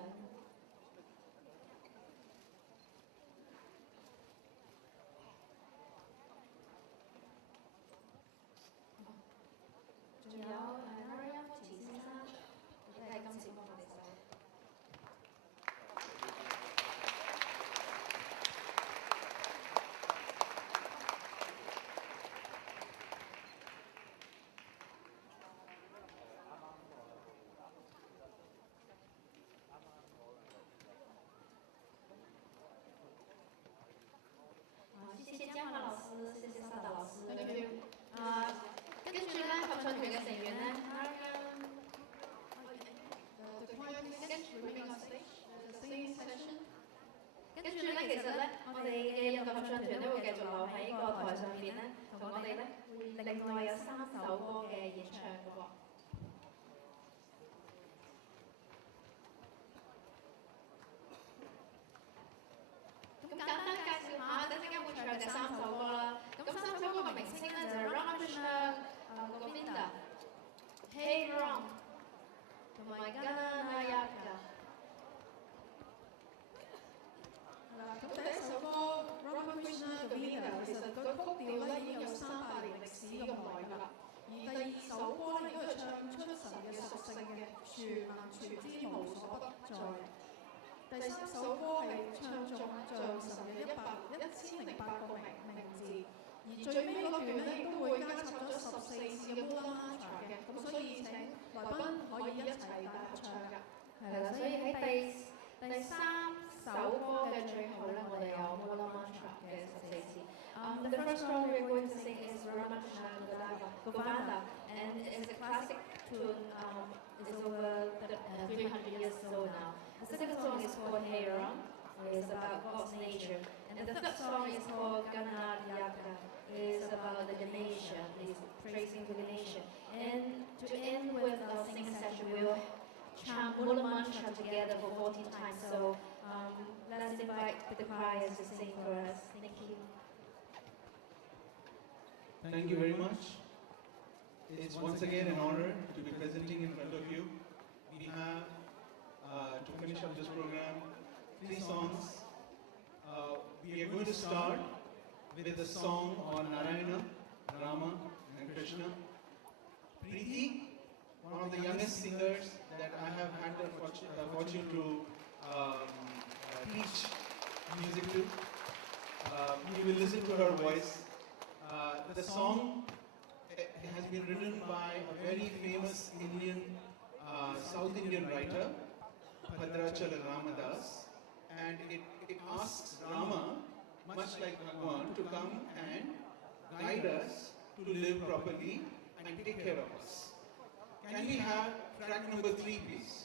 仲有Narayana福慈先生，亦都係今次幫我哋手。謝謝嘉華老師，謝謝沙達老師。跟住咧，合唱團嘅成員咧，跟住咧，其實咧，我哋嘅印度合唱團咧會繼續留喺個台上面咧，同我哋咧會另外有3首歌嘅演唱嘅喎。咁簡單介紹下，等陣間會唱嘅3首歌啦。咁3首歌嘅名稱咧就係 Ramakrishna Govinda、Hey Ram 同埋 Gananayaka。咁第一首歌 Ramakrishna Govinda 其實個曲調咧已經有300年歷史咁耐㗎啦。而第二首歌咧亦都係唱出神嘅屬性嘅，全能全知無所不在。第3首歌係唱頌象神嘅1008個名字，而最尾嗰段咧亦都會加插咗14次嘅烏拉曼查嘅，咁所以請來賓可以一齊大合唱㗎。係啦，所以喺第3首歌嘅最後咧，我哋有烏拉曼查嘅14次。The first song we're going to sing is Ramakrishna Govinda, and it's a classic tune. It's over 300 years old now. The second song is called Hey Ram. It's about God's nature. And the third song is called Gananayaka. It's about the Ganesha. It's praising the Ganesha. And to end with our singing session, we will chant Mula Mantra together for 14 times. So let's invite the choirs to sing for us. Thank you. Thank you very much. It's once again an honor to be presenting in front of you. We have, to finish up this program, 3 songs. We are going to start with a song on Narayana, Rama and Krishna, Preeti, one of the youngest singers that I have had the fortune to teach music to. You will listen to her voice. The song has been written by a very famous Indian, South Indian writer, Bhadrachala Ramadas, and it asks Rama, much like Bhagavan, to come and guide us to live properly and take care of us. Can we have track number 3, please?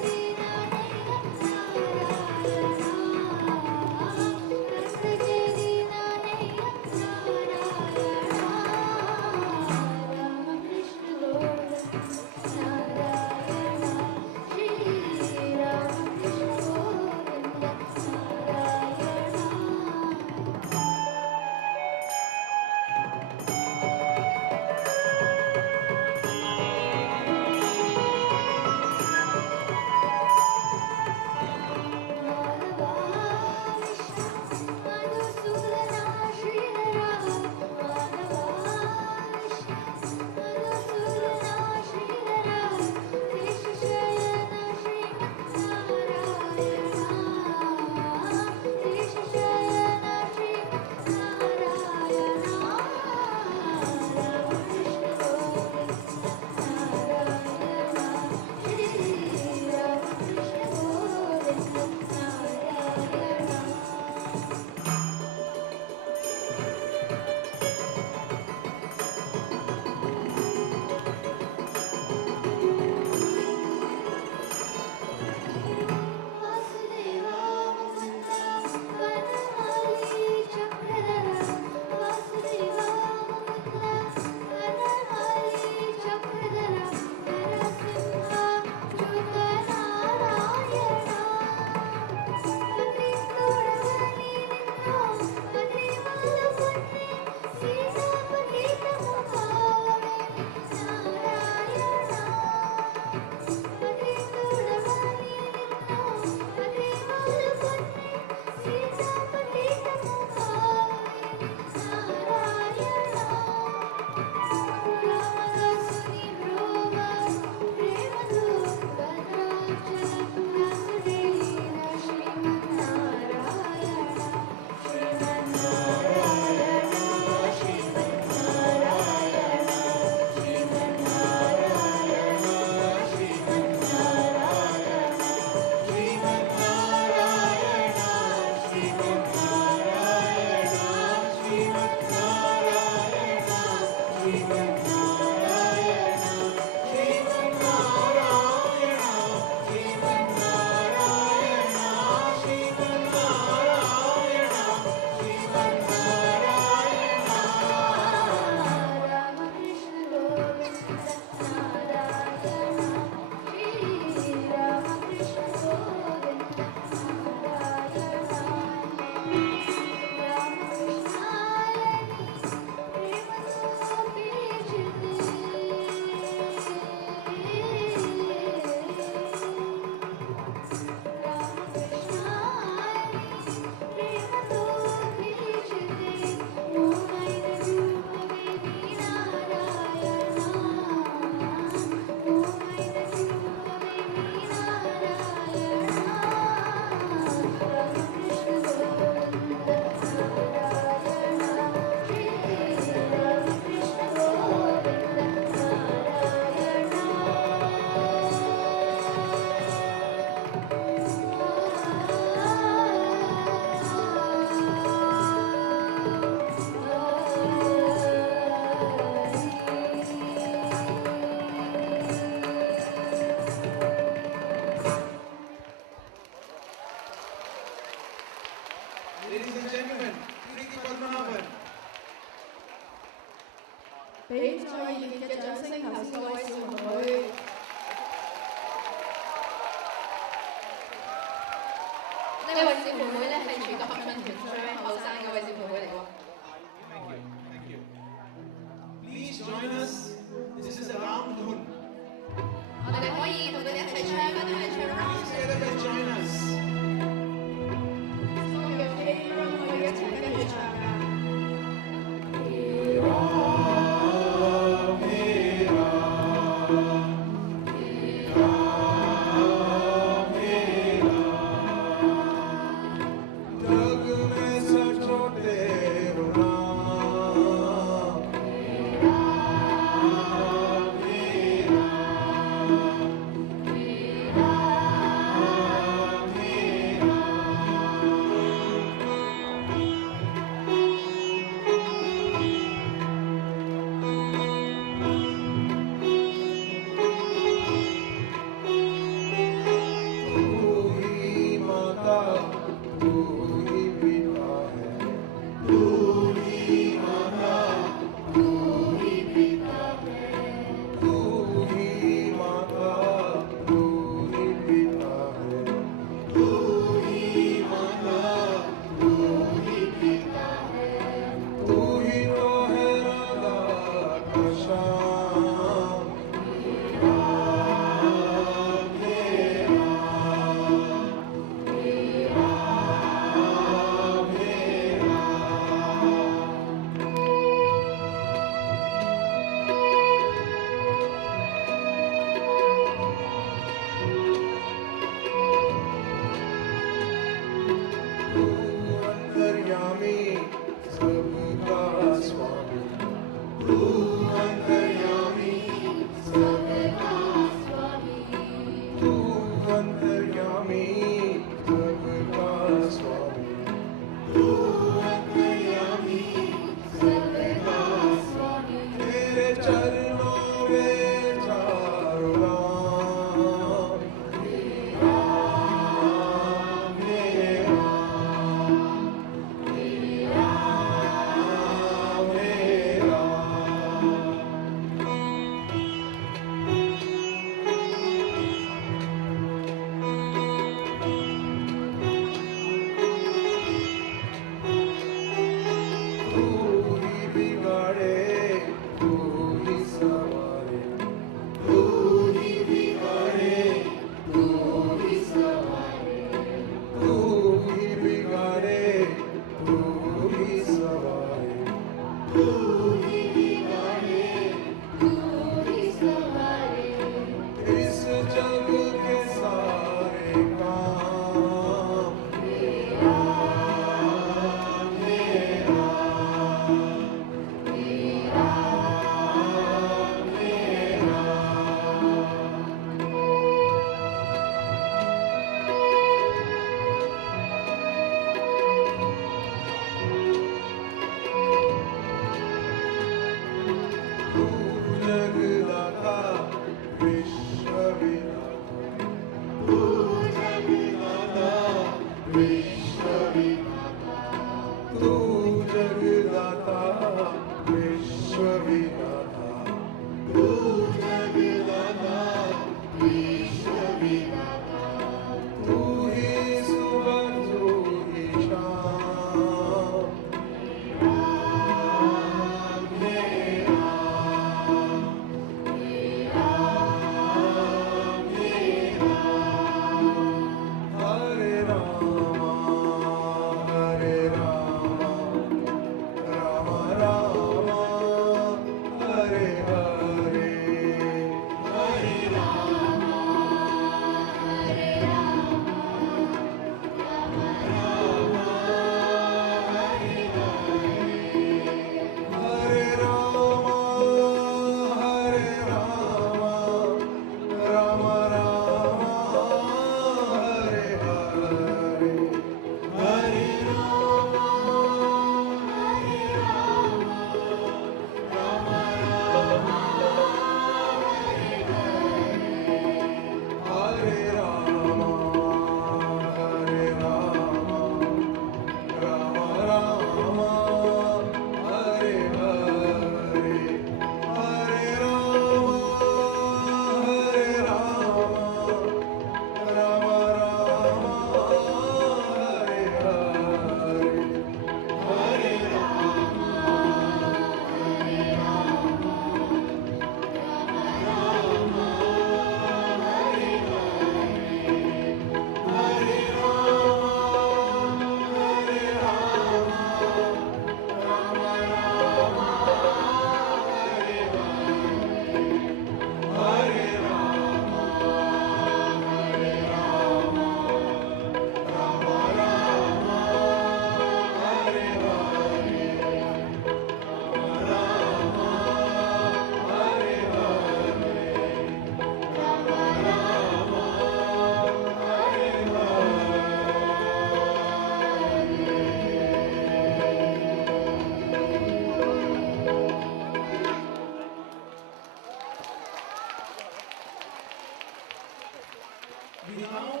Now,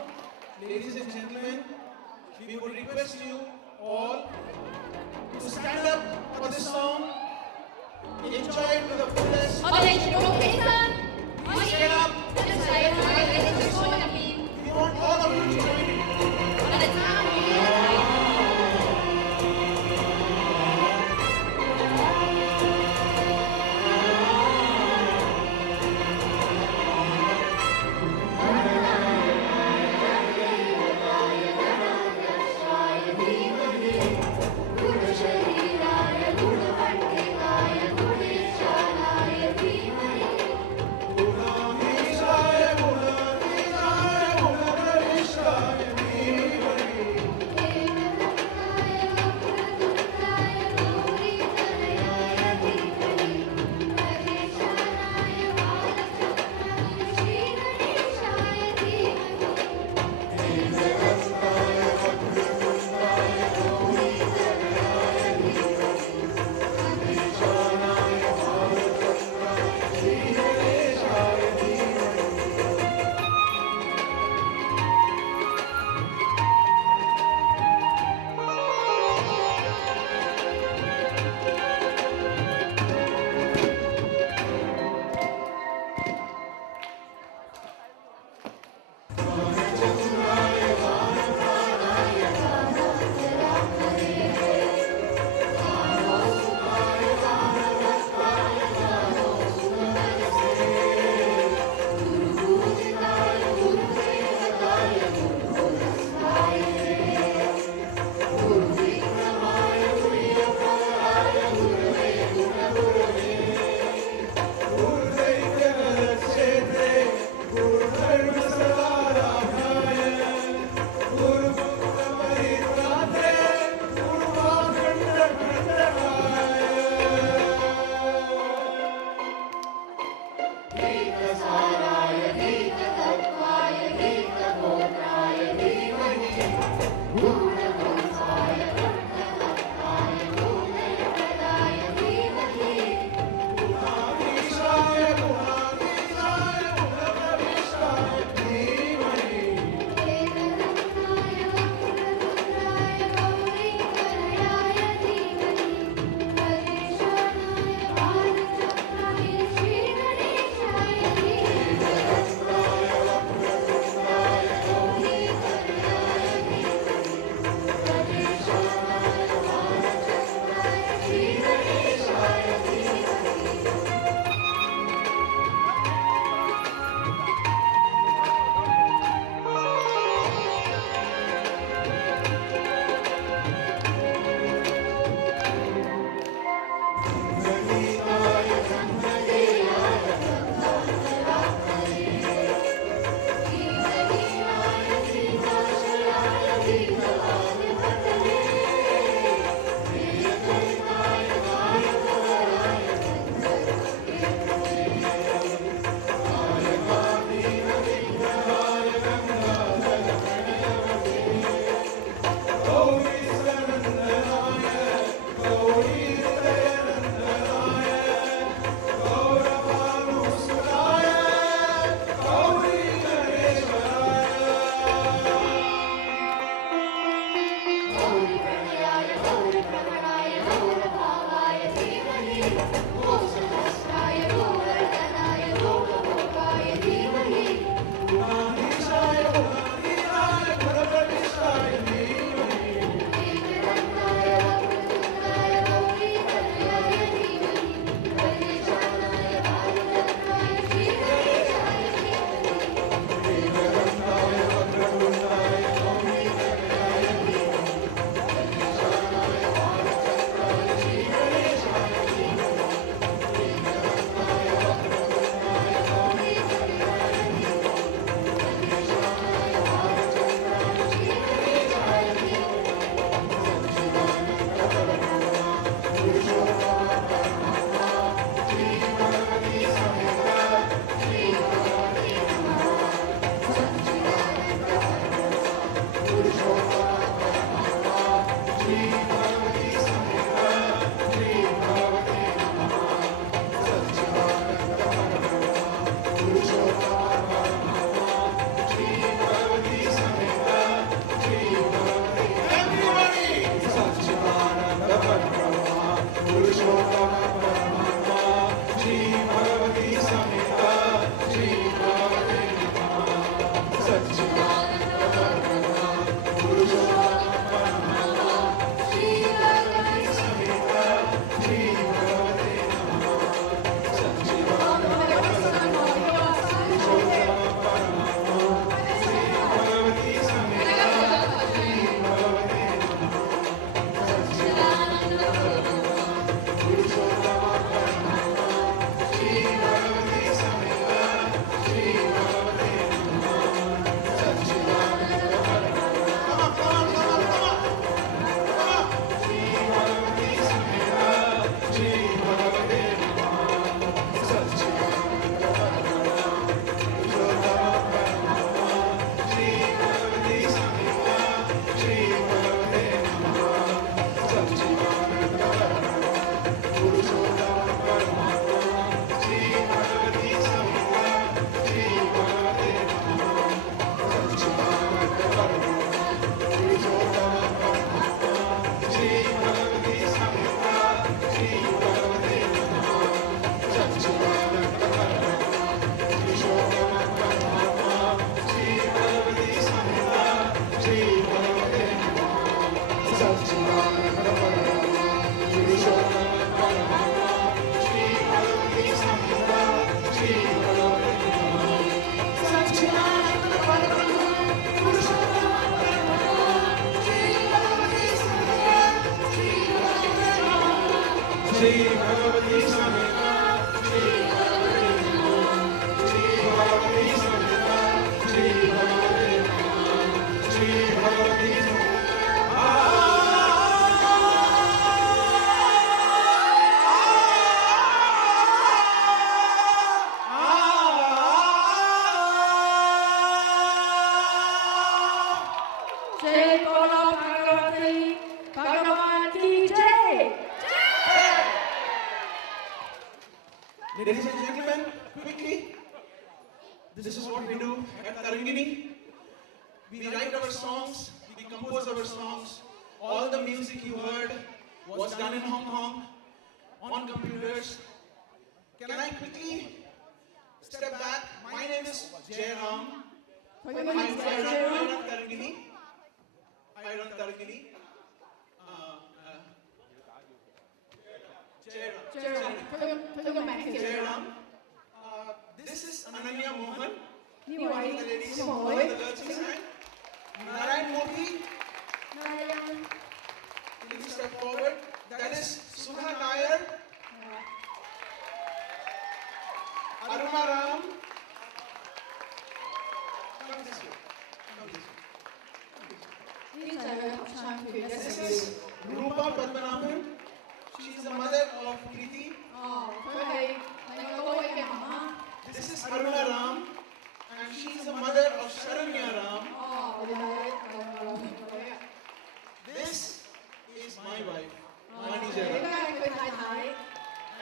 ladies and gentlemen, we would request you all to stand up for this song, enjoy it to the fullest. 我哋全部起身， Please get up. 一齊喺你嘅歌入面， We want all of you to join in. 我哋參與一齊。 Purame Ladies and gentlemen, quickly, this is what we do at Tarangini. We write our songs, we compose our songs. All the music you heard was done in Hong Kong on computers. Can I quickly step back? My name is Jairam. I run Tarangini. Jairam. This is Ananya Mohan. The ladies the girls inside. Narayan Murthy. Please step forward. That is Sudha Nair. Aruna Ram. Come this way. This is Rupa Padmanabhan. She is the mother of Kriti. This is Aruna Ram, and she is the mother of Sharanya Ram. This is my wife, Mani Jairam.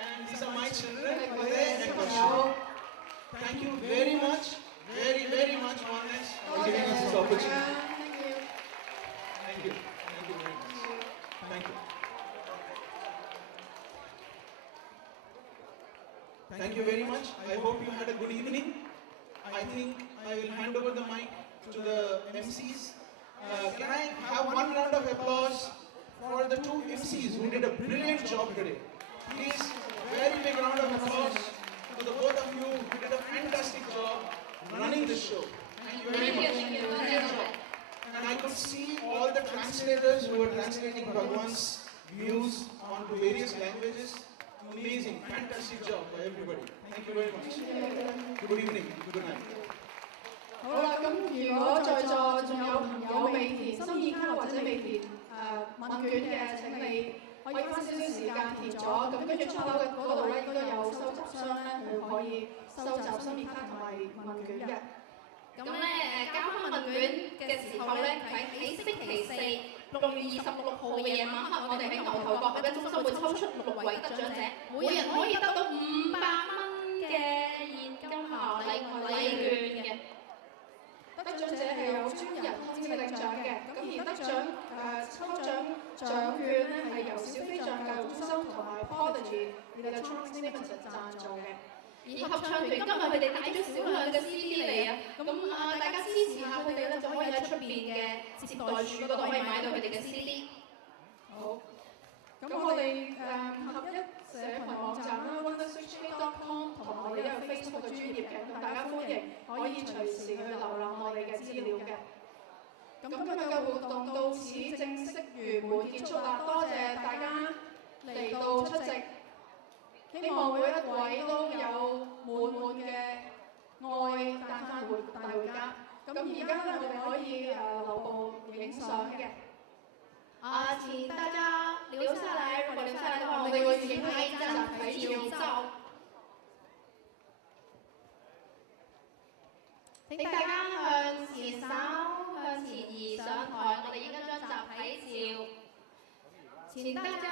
And these are my children, Uday and Varsha. Thank you very much, very much, Oneness, for giving us this opportunity. Thank you. Thank you very much. Thank you. Thank you very much. I hope you had a good evening. I think I will hand over the mic to the MCs. Can I have one round of applause for the two MCs who did a brilliant job today? Please, very big round of applause to the both of you who did a fantastic job running the show. Thank you very much. Brilliant job. And I could see all the translators who were translating Bhagavan's views onto various languages. Amazing, fantastic job by everybody. Thank you very much. Good evening, good night. 好啦，咁如果在座仲有朋友未填心意卡或者未填問卷嘅，請你可以花少少時間填咗。咁跟住出口嘅嗰度咧，應該有收集箱咧，佢可以收集心意卡同埋問卷嘅。咁咧交翻問卷嘅時候咧，喺星期四6月26號嘅夜晚黑，我哋喺牛頭角嗰間中心會抽出6位得獎者，每人可以得到500蚊嘅現金效禮券嘅。得獎者係有專人通知領獎嘅，咁而得獎抽獎券咧係由小飛象教育中心同埋 Prodigy Electronics Limited 贊助嘅。而合唱團今日佢哋帶咗少量嘅 CD 嚟啊，咁大家支持下邊嘅接待處嗰度可以買到佢哋嘅 CD。好。咁我哋合一社群網站啦 ，wonderstreetchat.com 同埋我哋都有 Facebook 嘅專頁嘅，咁大家歡迎可以隨時去瀏覽我哋嘅資料嘅。咁今日嘅活動到此正式圓滿結束啦，多謝大家嚟到出席，希望每一位都有滿滿嘅愛帶翻回家。咁而家咧，我哋可以留步影相嘅。請大家留下來，如果留下來的話，我們會一起拍一張集體照。請大家向前稍向前移上台，我哋影一張集體照。請大家